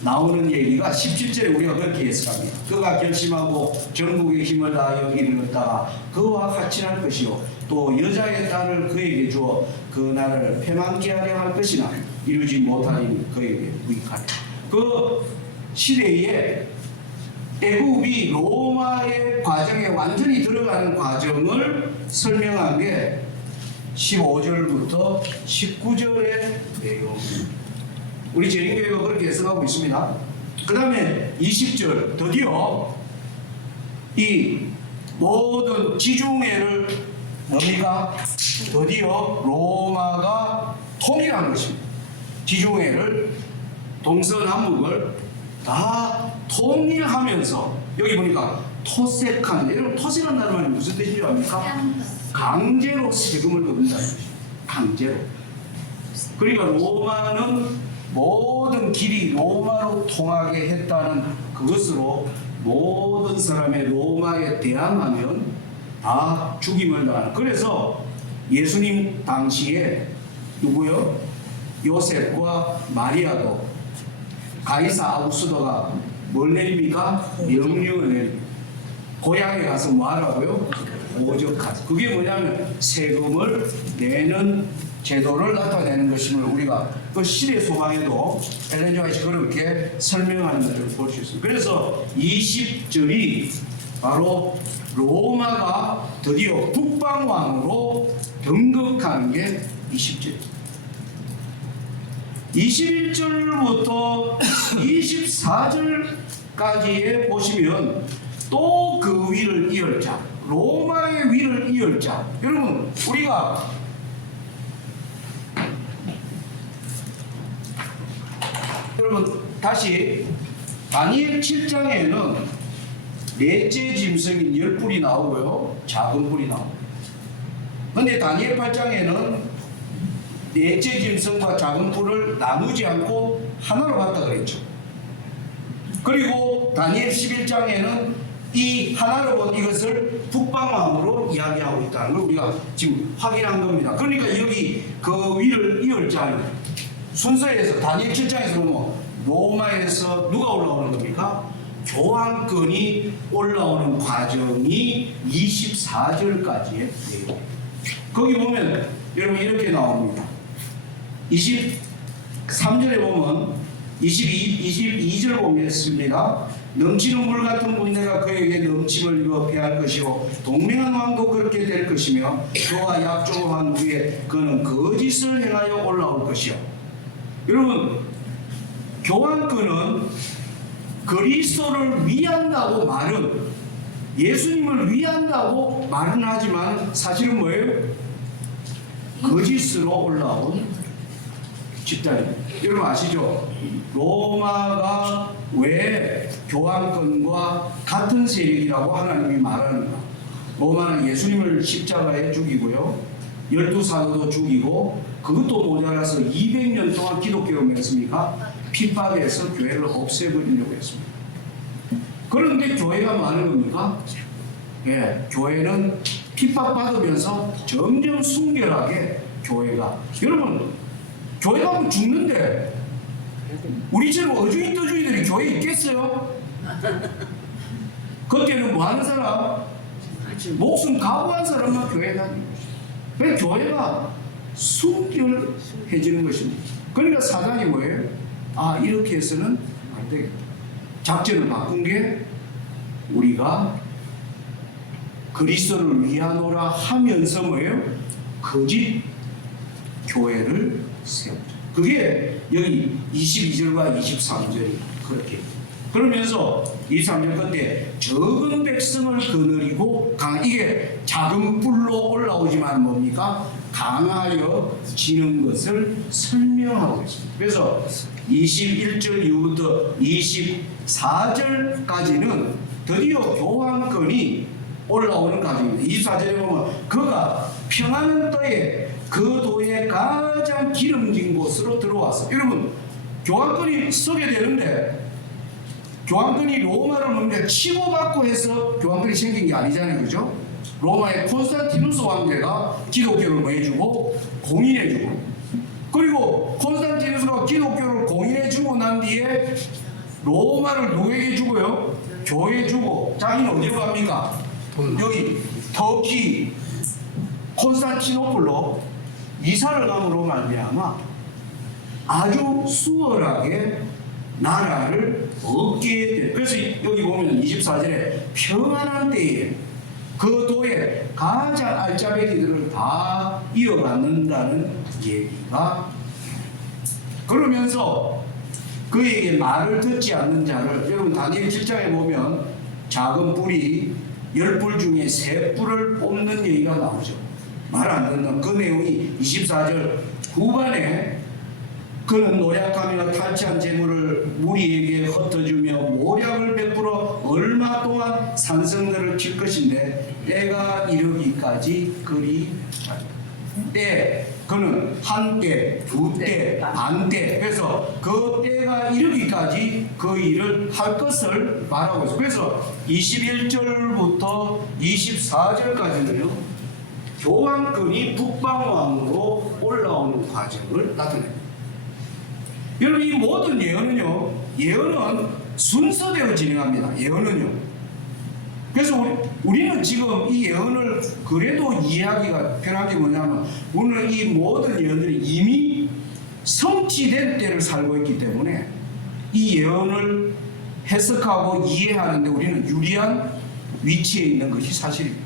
나오는 얘기가 17절에 우리가 그렇게 해석합니다. 그가 결심하고 전국의 힘을 다하여 이를 얻다가 그와 같이 할 것이요 또 여자의 딸을 그에게 주어 그 나라를 패망케 하려 할 것이나 이루지 못하리니 그에게 무익하리라. 그 시대에 애국이 로마의 과정에 완전히 들어가는 과정을 설명한 게 15절부터 19절의 내용입니다. 우리 재림교회가 그렇게 해석하고 있습니다. 그 다음에 20절 드디어 이 모든 지중해를 뭡니까? 드디어 로마가 통일한 것입니다. 지중해를 동서남북을 다 통일하면서 여기 보니까 토색한, 여러분 토색한다는 말이 무슨 뜻이라고 합니까? 강제로 세금을 얻는다는 것입니다. 강제로. 그러니까 로마는 모든 길이 로마로 통하게 했다는 그것으로 모든 사람의 로마에 대항하면 다 죽임을 당하는. 그래서 예수님 당시에 누구요? 요셉과 마리아도 가이사 아우구스도가 뭘 내립니까? 명령을 내립니다. 고향에 가서 뭐 하라고요? 보적하자. 그게 뭐냐면 세금을 내는 제도를 나타내는 것임을 우리가 그 시대 소망에도 엘렌 지 화이트 그렇게 설명하는 것을 볼 수 있습니다. 그래서 20절이 바로 로마가 드디어 북방왕으로 등극하는 게 20절입니다. 21절부터 24절까지에 보시면 또 그 위를 이을 자, 로마의 위를 이을 자. 여러분 우리가 여러분 다시 다니엘 7장에는 넷째 짐승인 10뿔이 나오고요, 작은 뿔이 나옵니다. 근데 다니엘 8장에는 넷째 짐승과 작은 뿔을 나누지 않고 하나로 봤다 그랬죠. 그리고 다니엘 11장에는 이 하나로 본 이것을 북방왕으로 이야기하고 있다는 걸 우리가 지금 확인한 겁니다. 그러니까 여기 그 위를 이을 자는 순서에서 다니엘 7장에서 보면 로마에서 누가 올라오는 겁니까? 교황권이 올라오는 과정이 24절까지의 내용. 거기 보면 여러분 이렇게 나옵니다. 23절에 보면 22절 보겠습니다. 넘치는 물 같은 분대가 그에게 넘침을 입어 피할 것이요 동맹한 왕도 그렇게 될 것이며 그와 약조한 후에 그는 거짓을 행하여 올라올 것이요. 여러분 교황권은 그리스도를 위한다고 말은, 예수님을 위한다고 말은 하지만 사실은 뭐예요? 거짓으로 올라온 집단입니다. 여러분 아시죠? 로마가 왜 교황권과 같은 세력이라고 하나님이 말하는가? 로마는 예수님을 십자가에 죽이고요, 12사도도 죽이고, 그것도 모자라서 200년 동안 기독교를 했습니까? 핍박해서 교회를 없애버리려고 했습니다. 그런데 교회가 많은 겁니까? 예, 교회는 핍박받으면서 점점 순결하게 교회가, 여러분 교회 가면 죽는데 우리처럼 어주인 떠주이들이 교회에 있겠어요? 그때는 뭐 하는 사람? 목숨 각오한 사람만 교회에 다니는 것이죠. 그래서 교회가 순결해지는 것입니다. 그러니까 사단이 뭐예요? 아, 이렇게 해서는 안 되겠다. 작전을 바꾼 게 우리가 그리스도를 위하노라 하면서 뭐예요? 거짓 교회를 세우죠. 그게 여기 22절과 23절이 그렇게. 그러면서 23절 끝에 적은 백성을 거느리고 이게 작은 뿔로 올라오지만 뭡니까? 강하여지는 것을 설명하고 있습니다. 그래서 21절 이후부터 24절까지는 드디어 교황권이 올라오는 과정입니다. 24절에 보면 그가 평안한 때에 그 도의 가장 기름진 곳으로 들어왔어. 여러분 교황권이 서게 되는데, 교황권이 로마로 넘는데 치고받고 해서 교황권이 생긴 게 아니잖아요, 그죠? 로마의 콘스탄티누스 왕제가 기독교를 뭐 해주고 공인해주고, 그리고 콘스탄티누스가 기독교를 공인해주고 난 뒤에 로마를 누구에게 주고요? 교회에 주고. 자기는 어디로 갑니까? 여기 터키 콘스탄티노플로 이사를 감으로 말미암아 아주 수월하게 나라를 얻게 돼. 그래서 여기 보면 24절에 평안한 때에 그 도에 가장 알짜배기들을 다 이어받는다는 얘기가, 그러면서 그에게 말을 듣지 않는 자를, 여러분 다니엘 7장에 보면 작은 뿔이 10뿔 중에 3뿔을 뽑는 얘기가 나오죠. 말 안 듣는 그 내용이 24절 후반에 그는 노력하며 탈취한 재물을 무리에게 흩어주며 모략을 베풀어 얼마 동안 산성들을 칠 것인데 때가 이르기까지 그리 때, 그는 한 때, 두 때, 반 때, 그래서 그 때가 이르기까지 그 일을 할 것을 말하고 있어요. 그래서 21절부터 24절까지는요 교황권이 북방왕으로 올라오는 과정을 나타냅니다. 여러분 이 모든 예언은요, 예언은 순서대로 진행합니다. 예언은요. 그래서 우리는 지금 이 예언을 그래도 이해하기가 편한 게 뭐냐면, 우리는 이 모든 예언들이 이미 성취된 때를 살고 있기 때문에 이 예언을 해석하고 이해하는데 우리는 유리한 위치에 있는 것이 사실입니다.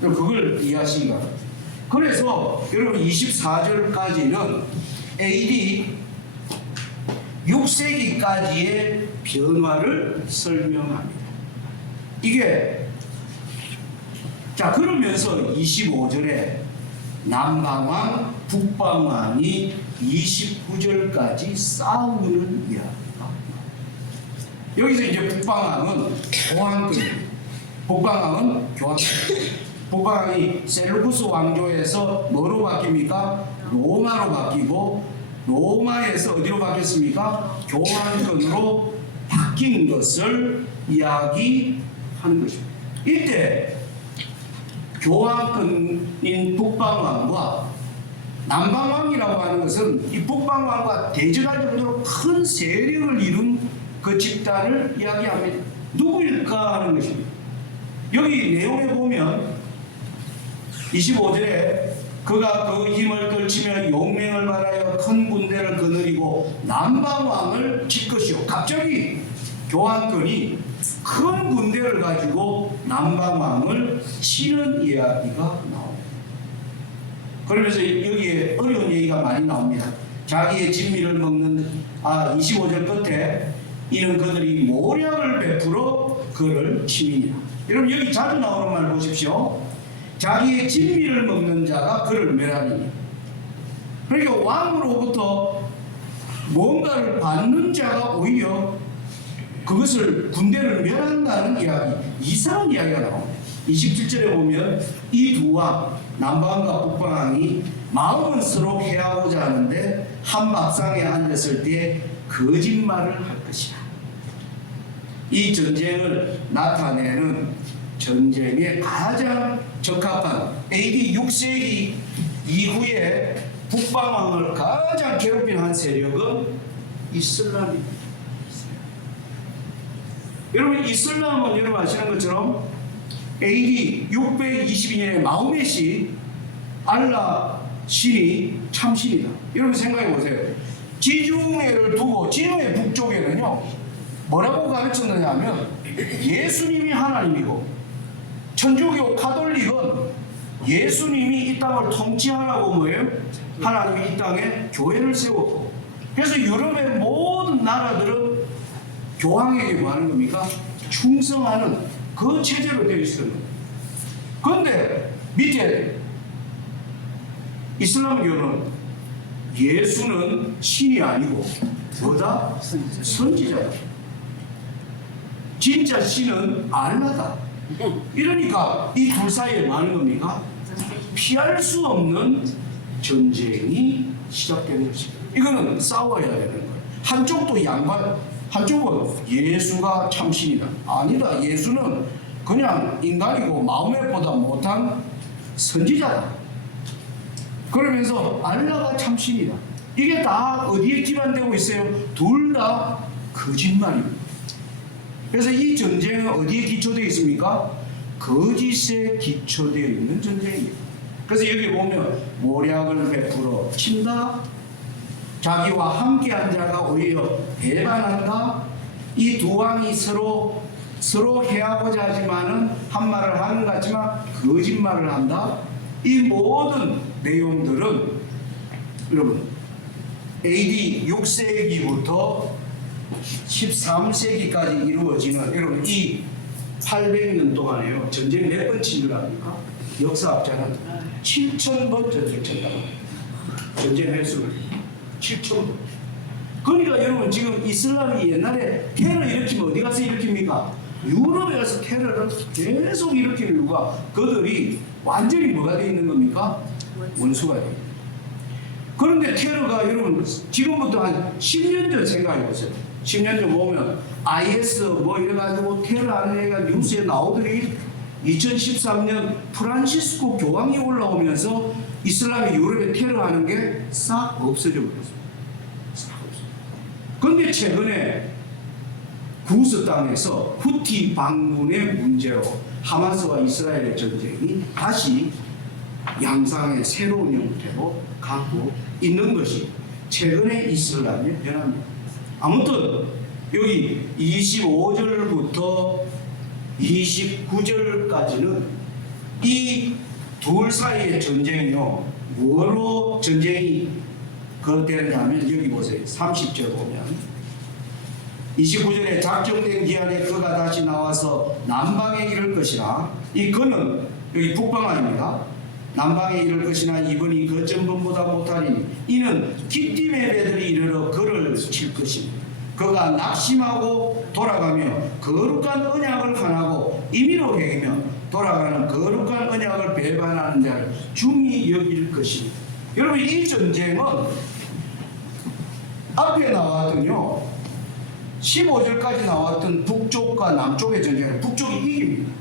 그걸 이해하시기가 바랍니다. 그래서 여러분 24절까지는 AD 6세기까지의 변화를 설명합니다. 이게 자, 그러면서 25절에 남방왕, 북방왕이 29절까지 싸우는 이야기가 여기서 이제 북방왕은 교황권입니다. 북방왕은 교황권. 북방왕이 셀루쿠스 왕조에서 뭐로 바뀝니까? 로마로 바뀌고 로마에서 어디로 바뀌었습니까? 교황권으로 바뀐 것을 이야기하는 것입니다. 이때 교황권인 북방왕과 남방왕이라고 하는 것은 이 북방왕과 대적할 정도로 큰 세력을 이룬 그 집단을 이야기합니다. 누구일까 하는 것입니다. 여기 내용에 보면 25절에 그가 그 힘을 떨치며 용맹을 말하여 큰 군대를 거느리고 남방왕을 칠 것이요. 갑자기 교황권이 큰 군대를 가지고 남방왕을 치는 이야기가 나옵니다. 그러면서 여기에 어려운 얘기가 많이 나옵니다. 자기의 진미를 먹는 25절 끝에 이는 그들이 모략을 베풀어 그를 치니라. 여러분 여기 자주 나오는 말 보십시오. 자기의 진미를 먹는 자가 그를 멸하니. 그러니까 왕으로부터 뭔가를 받는 자가 오히려 그것을 군대를 멸한다는 이야기, 이상한 이야기가 나옵니다. 27절에 보면 이 두 왕, 남방왕과 북방왕이 마음은 서로 해하고자 하는데 한 밥상에 앉았을 때 거짓말을 할 것이다. 이 전쟁을 나타내는 전쟁에 가장 적합한 AD 6세기 이후에 북방왕을 가장 괴롭힌 한 세력은 이슬람입니다. 여러분 이슬람은 여러분 아시는 것처럼 AD 622년에 마호멧이 알라 신이 참신이다. 여러분 생각해 보세요. 지중해를 두고 지중해 북쪽에는요 뭐라고 가르쳤느냐 하면 예수님이 하나님이고 천주교 가톨릭은 예수님이 이 땅을 통치하라고 뭐예요? 하나님이 이 땅에 교회를 세웠고 그래서 유럽의 모든 나라들은 교황에게 뭐 하는 겁니까? 충성하는 그 체제로 되어 있습니다. 그런데 밑에 이슬람교는 예수는 신이 아니고 뭐다? 선지자다. 진짜 신은 알라다. 이러니까 이 둘 사이에 뭐 하는 겁니까? 피할 수 없는 전쟁이 시작되는 것입니다. 이거는 싸워야 되는 거예요. 한쪽도 양반, 한쪽은 예수가 참신이다. 아니다. 예수는 그냥 인간이고 마음에보다 못한 선지자다. 그러면서 알라가 참신이다. 이게 다 어디에 기반되고 있어요? 둘 다 거짓말입니다. 그래서 이 전쟁은 어디에 기초되어 있습니까? 거짓에 기초되어 있는 전쟁입니다. 그래서 여기 보면 모략을 베풀어 친다. 자기와 함께한 자가 오히려 배반한다. 이 두 왕이 서로 해하고자 하지만은 한 말을 하는 것 같지만 거짓말을 한다. 이 모든 내용들은 여러분 AD 6세기부터 13세기까지 이루어지는 여러분 이 800년 동안에요. 전쟁 몇 번 친 줄 압니까? 역사학자는 7,000번 전쟁 쳤다고 합니다. 전쟁 횟수를 7,000번. 그러니까 여러분 지금 이슬람이 옛날에 테러 일으키면 어디 가서 일으킵니까? 유럽에 가서 테러를 계속 일으키는 이유가 그들이 완전히 뭐가 되어 있는 겁니까? 원수가 되어 있는. 그런데 테러가 여러분 지금부터 한 10년 전 생각해 보세요. 10년 전 보면 IS 뭐 이래가지고 테러하는 애가 뉴스에 나오더니 2013년 프란시스코 교황이 올라오면서 이슬람이 유럽에 테러하는 게 싹 없어져 버렸습니다. 싹 없어져. 그런데 최근에 구스 땅에서 후티 반군의 문제로 하마스와 이스라엘의 전쟁이 다시 양상의 새로운 형태로 가고 있는 것이 최근의 이슬람의 변화입니다. 아무튼 여기 25절부터 29절까지는 이 둘 사이의 전쟁이요. 뭐로 전쟁이 되느냐면 여기 보세요. 30절 보면 29절에 작정된 기한에 그가 다시 나와서 남방에 이를 것이라. 이 그는 여기 북방왕입니다. 남방에 이를 것이나 이번이 그 전번보다 못하리니 이는 기띔의 배들이 이르러 그를 칠 것이니 그가 낙심하고 돌아가며 거룩한 언약을 간하고 임의로 행하며 돌아가는 거룩한 언약을 배반하는 자를 중히 여길 것이니. 여러분, 이 전쟁은 앞에 나왔던요 15절까지 나왔던 북쪽과 남쪽의 전쟁은 북쪽이 이깁니다.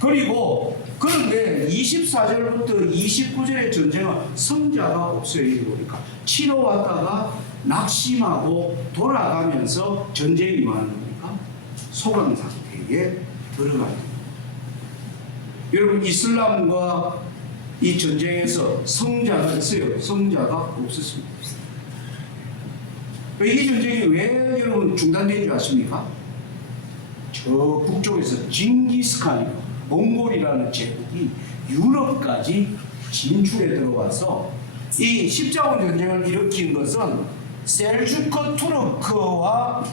그리고 그런데 24절부터 29절의 전쟁은 승자가 없어요. 보니까 치러 왔다가 낙심하고 돌아가면서 전쟁이 많은 거니까 소강 상태에 들어가는 거예요. 여러분, 이슬람과 이 전쟁에서 승자가 있어요? 승자가 없었습니다. 이 전쟁이 왜 여러분 중단된 줄 아십니까? 저 북쪽에서 징기스칸이 몽골이라는 제국이 유럽까지 진출해 들어와서 이 십자군 전쟁을 일으킨 것은 셀주크 투르크와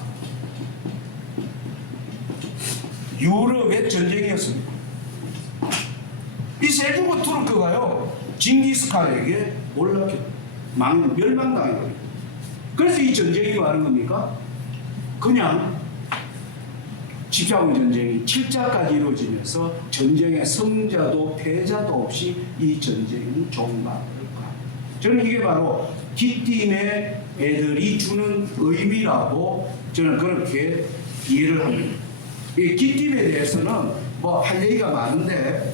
유럽의 전쟁이었습니다. 이 셀주크 투르크가요 징기스칸에게 멸망당해요. 그래서 이 전쟁이 뭐하는 겁니까? 그냥 십자군 전쟁이 7자까지 이루어지면서 전쟁의 승자도 패자도 없이 이 전쟁이 종말을 가. 저는 이게 바로 기띔의 애들이 주는 의미라고 저는 그렇게 이해를 합니다. 이 기띔에 대해서는 뭐 할 얘기가 많은데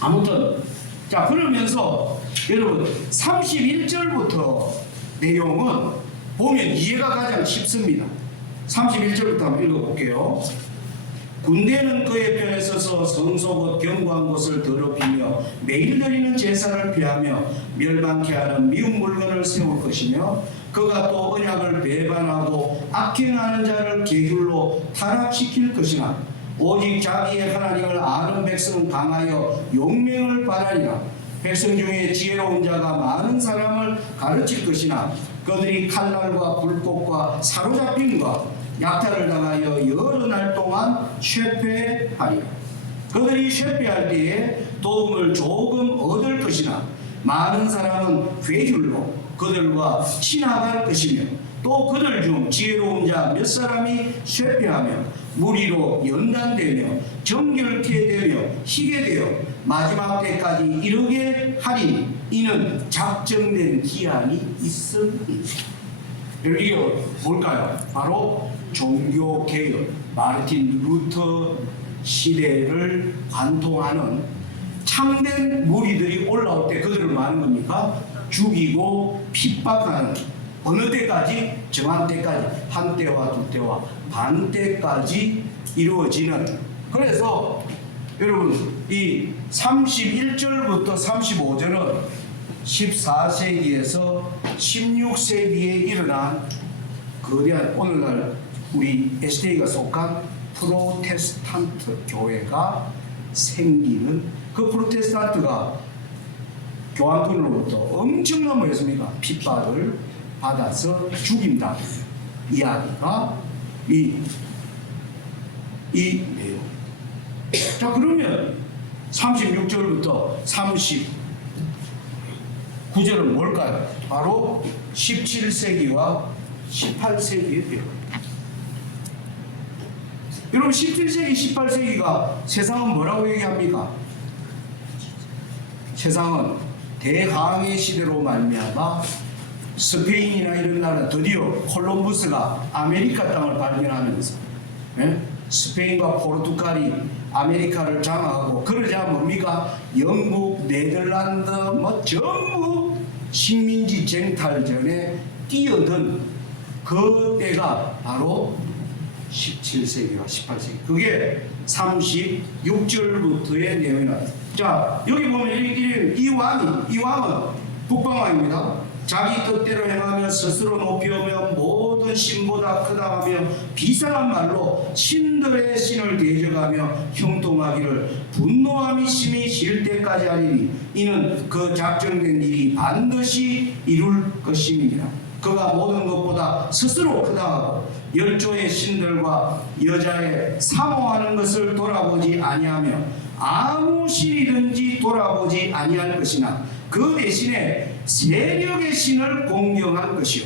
아무튼 자, 그러면서 여러분 31절부터 내용은 보면 이해가 가장 쉽습니다. 31절부터 한번 읽어볼게요. 군대는 그의 편에 서서 성소곧 견고한 곳을 더럽히며 매일 드리는 제사를 피하며 멸망케 하는 미운 물건을 세울 것이며 그가 또 언약을 배반하고 악행하는 자를 계율로 타락시킬 것이나 오직 자기의 하나님을 아는 백성은 강하여 용맹을 바라리라. 백성 중에 지혜로운 자가 많은 사람을 가르칠 것이나 그들이 칼날과 불꽃과 사로잡힘과 약탈을 당하여 여러 날 동안 쇠퇴하리라. 그들이 쇠퇴할 때에 도움을 조금 얻을 것이나 많은 사람은 괴줄로 그들과 친합할 것이며 또 그들 중 지혜로운 자 몇 사람이 쇠퇴하며 무리로 연단되며 정결케 되며 희게 되어 마지막 때까지 이르게 하리니 이는 작정된 기한이 있음이니라. 이게 뭘까요? 바로 종교개혁, 마르틴 루터 시대를 관통하는 참된 무리들이 올라올 때 그들을 뭐 하는 겁니까? 죽이고 핍박하는, 어느 때까지? 정한 때까지, 한 때와 두 때와 반 때까지 이루어지는. 그래서 여러분 이 31절부터 35절은 14세기에서 16세기에 일어난 거대한, 오늘날 우리 SDA가 속한 프로테스탄트 교회가 생기는, 그 프로테스탄트가 교황권으로부터 엄청난 뭐였습니까? 핍박을 받아서 죽인다 이야기가 이 내용. 자, 그러면 36절부터 39절은 뭘까요? 바로 17세기와 18세기의 배경. 여러분 17세기, 18세기가 세상은 뭐라고 얘기합니까? 세상은 대항해 시대로 말미암아 스페인이나 이런 나라, 드디어 콜럼부스가 아메리카 땅을 발견하면서 스페인과 포르투갈이 아메리카를 장악하고, 그러자 뭡니까? 영국, 네덜란드 뭐 전부 식민지 쟁탈전에 뛰어든 그 때가 바로 17세기와 18세기. 그게 36절부터의 내용이나. 자, 여기 보면 이 왕은 북방왕입니다. 자기 뜻대로 행하며 스스로 높이오며 모든 신보다 크다 하며 비상한 말로 신들의 신을 대적하며 형통하기를 분노함이 심히 실 때까지 하리니 이는 그 작정된 일이 반드시 이룰 것임이니라. 그가 모든 것보다 스스로 크다 하고 열조의 신들과 여자의 사모하는 것을 돌아보지 아니하며 아무 신이든지 돌아보지 아니할 것이나 그 대신에 세력의 신을 공경할 것이요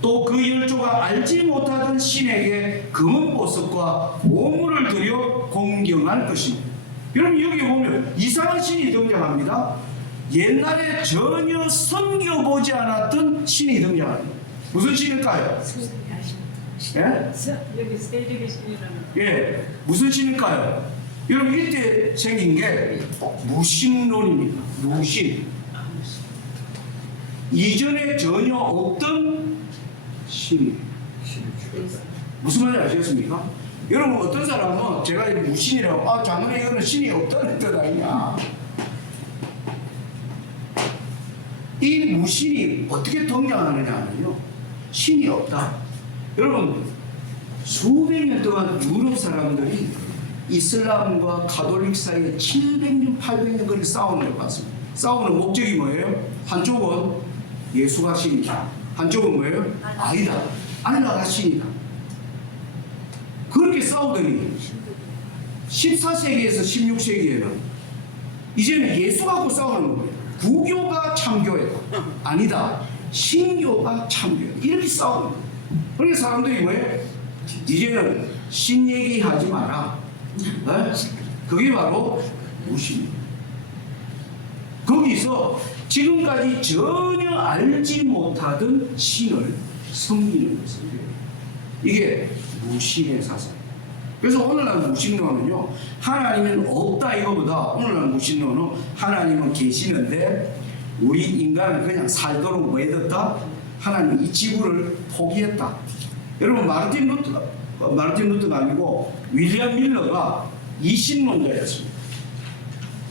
또 그 열조가 알지 못하던 신에게 금은 보석과 보물을 들여 공경할 것입니다. 여러분 여기 보면 이상한 신이 등장합니다. 옛날에 전혀 섬겨보지 않았던 신이 등장합니다. 무슨 신일까요? 예? 여기 세력의 신이라는. 예, 무슨 신일까요? 여러분 이때 생긴 게 무신론입니다. 무신. 이전에 전혀 없던 신이. 무슨 말인지 아시겠습니까? 여러분 어떤 사람은 제가 무신이라고 장로님 이거는 신이 없다는 뜻 아니냐. 이 무신이 어떻게 등장하느냐면요, 신이 없다. 여러분 수백 년 동안 유럽 사람들이 이슬람과 가톨릭 사이에 700년 800년 그렇게 싸우는 걸 봤습니다. 싸우는 목적이 뭐예요? 한쪽은 예수가 신이다, 한쪽은 뭐예요? 아니다, 알라가 신이다. 그렇게 싸우더니 14세기에서 16세기에는 이제는 예수 갖고 싸우는 거예요. 구교가 참교였다, 아니다, 신교가 참교였다, 이렇게 싸우는 거예요. 그러니까 사람들이 뭐예요? 이제는 신 얘기하지 마라. 네? 그게 바로 무신입니다. 거기서 지금까지 전혀 알지 못하던 신을 섬기는 것입니다. 이게 무신의 사상. 그래서 오늘날 무신론은요, 하나님은 없다 이거보다 오늘날 무신론은 하나님은 계시는데 우리 인간을 그냥 살도록 외뒀다. 하나님 이 지구를 포기했다. 여러분 마르틴 루터가 아니고 윌리엄 밀러가 이신론자였습니다.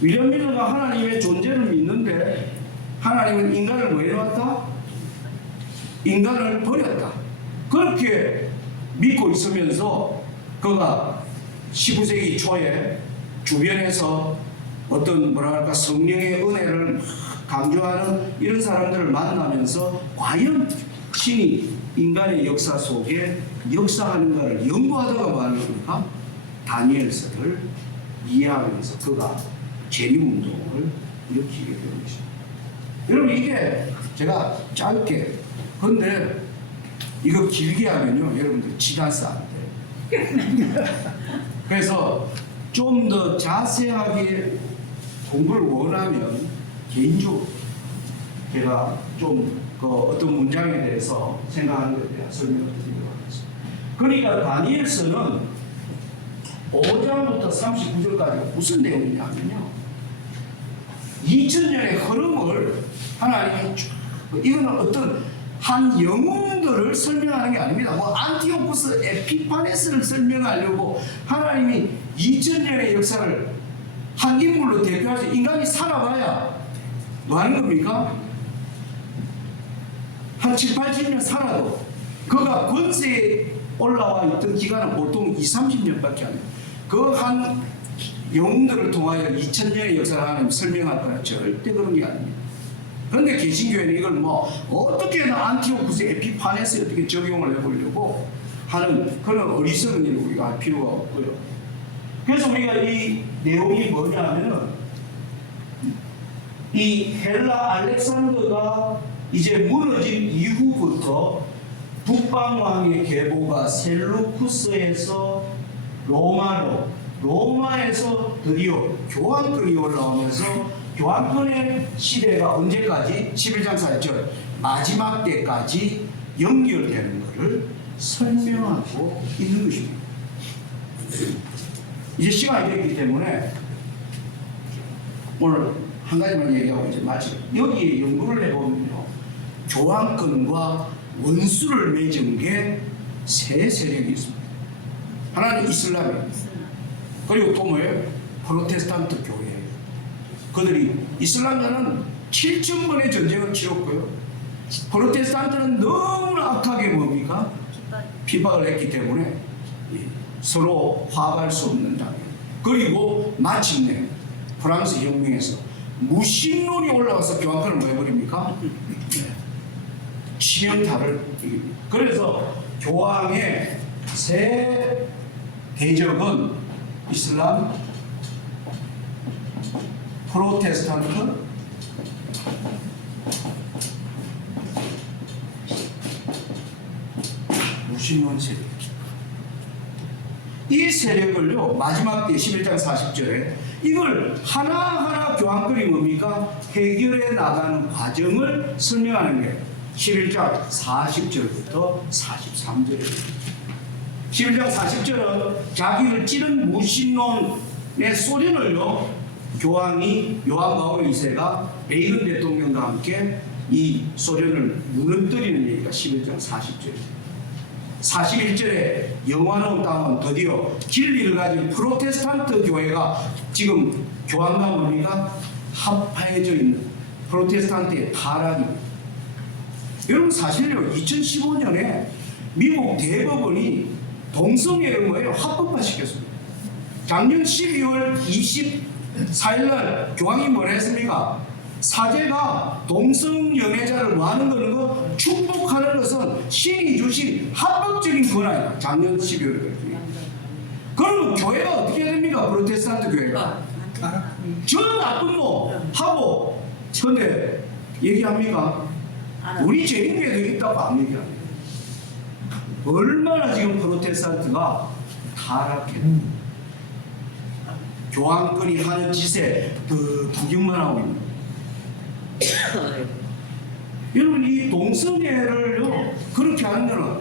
윌리엄 밀러가 하나님의 존재를 믿는데 하나님은 인간을 왜 해왔다? 인간을 버렸다. 그렇게 믿고 있으면서 그가 19세기 초에 주변에서 어떤 뭐랄까 성령의 은혜를 강조하는 이런 사람들을 만나면서 과연 신이 인간의 역사 속에 역사하는가를 연구하다가 말합니까? 다니엘서를 이해하면서 그가 재림운동을 일으키게 되는 것입니다. 여러분 이게 제가 짧게, 근데 이거 길게 하면요 여러분들 지단사 안 돼요. 그래서 좀 더 자세하게 공부를 원하면 개인적으로 제가 좀 그 어떤 문장에 대해서 생각하는 것에 대한 설명을 드리도록 하겠습니다. 그러니까 다니엘서는 5장부터 39절까지가 무슨 내용이냐면요, 2000년의 흐름을 하나님이 쭉, 이거는 어떤 한 영웅들을 설명하는 게 아닙니다. 뭐 안티오쿠스 에피파네스를 설명하려고 하나님이 2000년의 역사를 한 인물로 대표하지, 인간이 살아봐야 뭐 하는 겁니까? 한 7, 80년 살아도 그가 권세에 올라와 있던 기간은 보통 20, 30년밖에 안 돼요. 그 한 영웅들을 통하여 2000년의 역사를 하나님 설명할 거야? 절대 그런 게 아닙니다. 그런데 개신교회는 이걸 뭐 어떻게든 안티오쿠스 에피파네스에 어떻게 적용을 해보려고 하는 그런 어리석은 일을 우리가 할 필요가 없고요. 그래서 우리가 이 내용이 뭐냐면은 이 헬라 알렉산더가 이제 무너진 이후부터 북방왕의 계보가 셀루쿠스에서 로마에서 드디어 교황권이 올라오면서 교황권의 시대가 언제까지? 11장 4절 마지막 때까지 연결되는 것을 설명하고 있는 것입니다. 이제 시간이 됐기 때문에 오늘 한 가지만 얘기하고 이제 마치고, 여기에 연구를 해보면요, 교황권과 원수를 맺은 게 세 세력이 있습니다. 하나는 이슬람이에요. 그리고 또 뭐예요? 프로테스탄트 교회예요. 그들이 이슬람자는 7,000번의 전쟁을 치렀고요, 프로테스탄트는 너무나 악하게 뭡니까? 비박을 했기 때문에 서로 화합할 수 없는 당이에요. 그리고 마침내 프랑스 혁명에서 무신론이 올라와서 교황권을 뭐 해버립니까? 치명타를 이깁니다. 그래서 교황의 세 대적은 이슬람, 프로테스탄트 무신론 세력. 이 세력을요, 마지막 때 11장 40절에 이걸 하나하나 교황들이 뭡니까? 해결해 나가는 과정을 설명하는 게 11장 40절부터 43절입니다. 11장 40절은 자기를 찌른 무신론의 소련을요, 교황이 요한 바울 2세가 레이건 대통령과 함께 이 소련을 무너뜨리는 얘기가 11장 40절입니다. 41절에 영화로운 땅은 드디어 진리를 가진 프로테스탄트 교회가 지금 교황과 뭡니까? 합파해져 있는 프로테스탄트의 타락입니다. 여러분 사실요, 2015년에 미국 대법원이 동성애를 뭐예요? 합법화시켰습니다. 작년 12월 24일날 교황이 뭐라 했습니까? 사제가 동성연애자를 뭐하는 거는 거 축복하는 것은 신이 주신 합법적인 권한이다. 작년 12월에. 그러면 교회가 어떻게 해야 됩니까? 프로테스탄트 교회가 저 나쁜 놈 하고 근데 얘기합니까? 우리 재림교회도 있다고 안 얘기합니다. 얼마나 지금 프로테스탄트가 타락했는지 교황권이 하는 짓에 더 구경만 하고 있는. 여러분 이 동성애를요 그렇게 하는 거는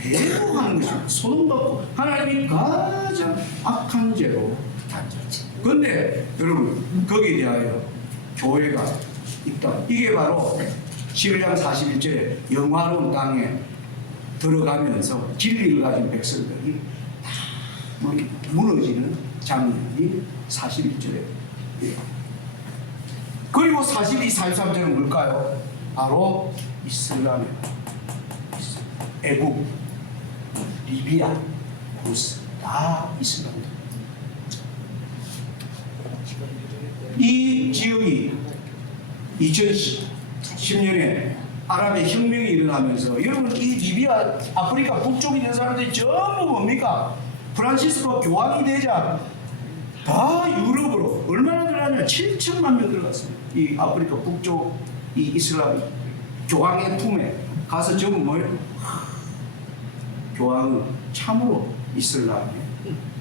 배도하는 것입니다. 소돔받고 하나님이 가장 악한 죄로 단죄했지. 그런데 여러분 거기에 대하여 교회가 있다. 이게 바로 11장 41절에 영화로운 땅에 들어가면서 진리를 가진 백성들이 다 무너지는 장면이 41절에 그리고 42, 43절은 뭘까요? 바로 이슬람의 애국, 리비아, 구스 다 이슬람입니다. 이 지역이 2010년에 아랍의 혁명이 일어나면서 여러분 이 리비아, 아프리카 북쪽에 있는 사람들이 전부 뭡니까? 프란시스코 교황이 되자 다 유럽으로 얼마나 들어가냐? 7천만 명 들어갔습니다. 이 아프리카 북쪽 이 이슬람 교황의 품에 가서 전부 뭐예요? 교황은 참으로 이슬람의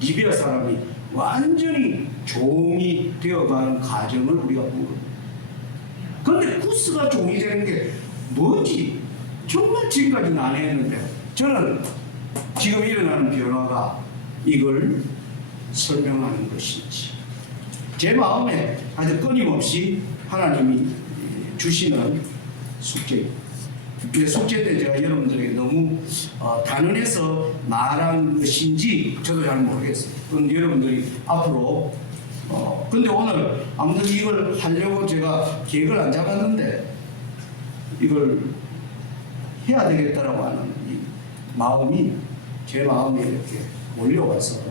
리비아 사람이 완전히 종이 되어가는 과정을 우리가 본 겁니다. 그런데 구스가 종이 되는 게 뭐지? 정말 지금까지는 안 했는데 저는 지금 일어나는 변화가 이걸 설명하는 것인지 제 마음에 아주 끊임없이 하나님이 주시는 숙제입니다. 근데 숙제 때 제가 여러분들에게 너무 단언해서 말한 것인지 저도 잘 모르겠어요. 그런데 여러분들이 앞으로 근데 오늘 아무튼 이걸 하려고 제가 계획을 안 잡았는데 이걸 해야 되겠다라고 하는 이 마음이 제 마음에 이렇게 몰려와서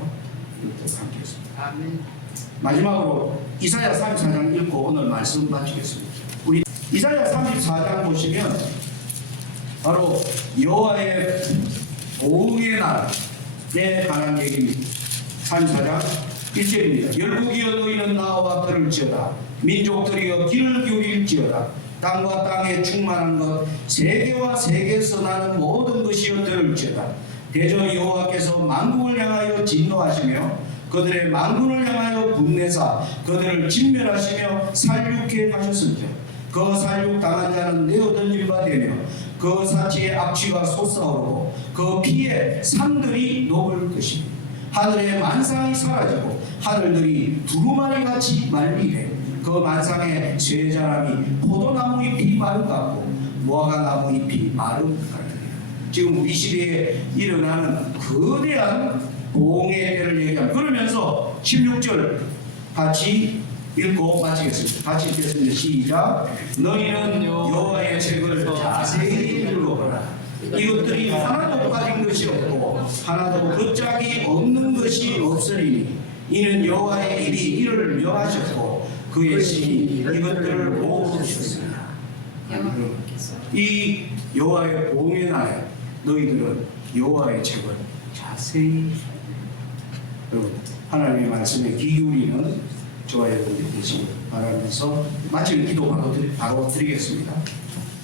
이렇게 함께했습니다. 아멘. 마지막으로 이사야 34장 읽고 오늘 말씀 마치겠습니다. 우리 이사야 34장 보시면 바로 여호와의 보응의 날에 관한 얘기입니다. 34장 1절입니다. 열국이여 너희는 나와 들을지어다. 민족들이여 귀를 기울일지어다. 땅과 땅에 충만한 것 세계와 세계에서 나는 모든 것이여 들을지어다. 대저 여호와께서 만국을 향하여 진노하시며 그들의 만군을 향하여 분내사 그들을 진멸하시며 살육해 가셨을 때 그 살육 당한 자는 내어 던질 바 되며 그 사체의 악취가 솟아오르고 그 피에 산들이 녹을 것이니 하늘의 만상이 사라지고 하늘들이 두루마리 같이 말리되 그 만상의 세 사람이 포도나무 잎이 마른 것 같고 무화과나무 잎이 마른 것 같으니 지금 우리 시대에 일어나는 거대한 보응의 때를 얘기합니다. 그러면서 16절 같이 읽고 마치겠습니다. 같이 읽겠습니다. 시작. 너희는 여호와의 책을 자세히 읽어보라. 이것들이 하나도 빠진 것이 없고 하나도 걷짝이 없는 것이 없으리니 이는 여호와의 입이 이를 명하셨고 그의 신이 이것들을 모으셨습니다. 이 여호와의 보응의 날에 너희들은 여호와의 책을 자세히 여러분 하나님의 말씀에 귀 기울이는 저와 여러분들이 되시길 바라면서 마지막 기도 바로 드리겠습니다.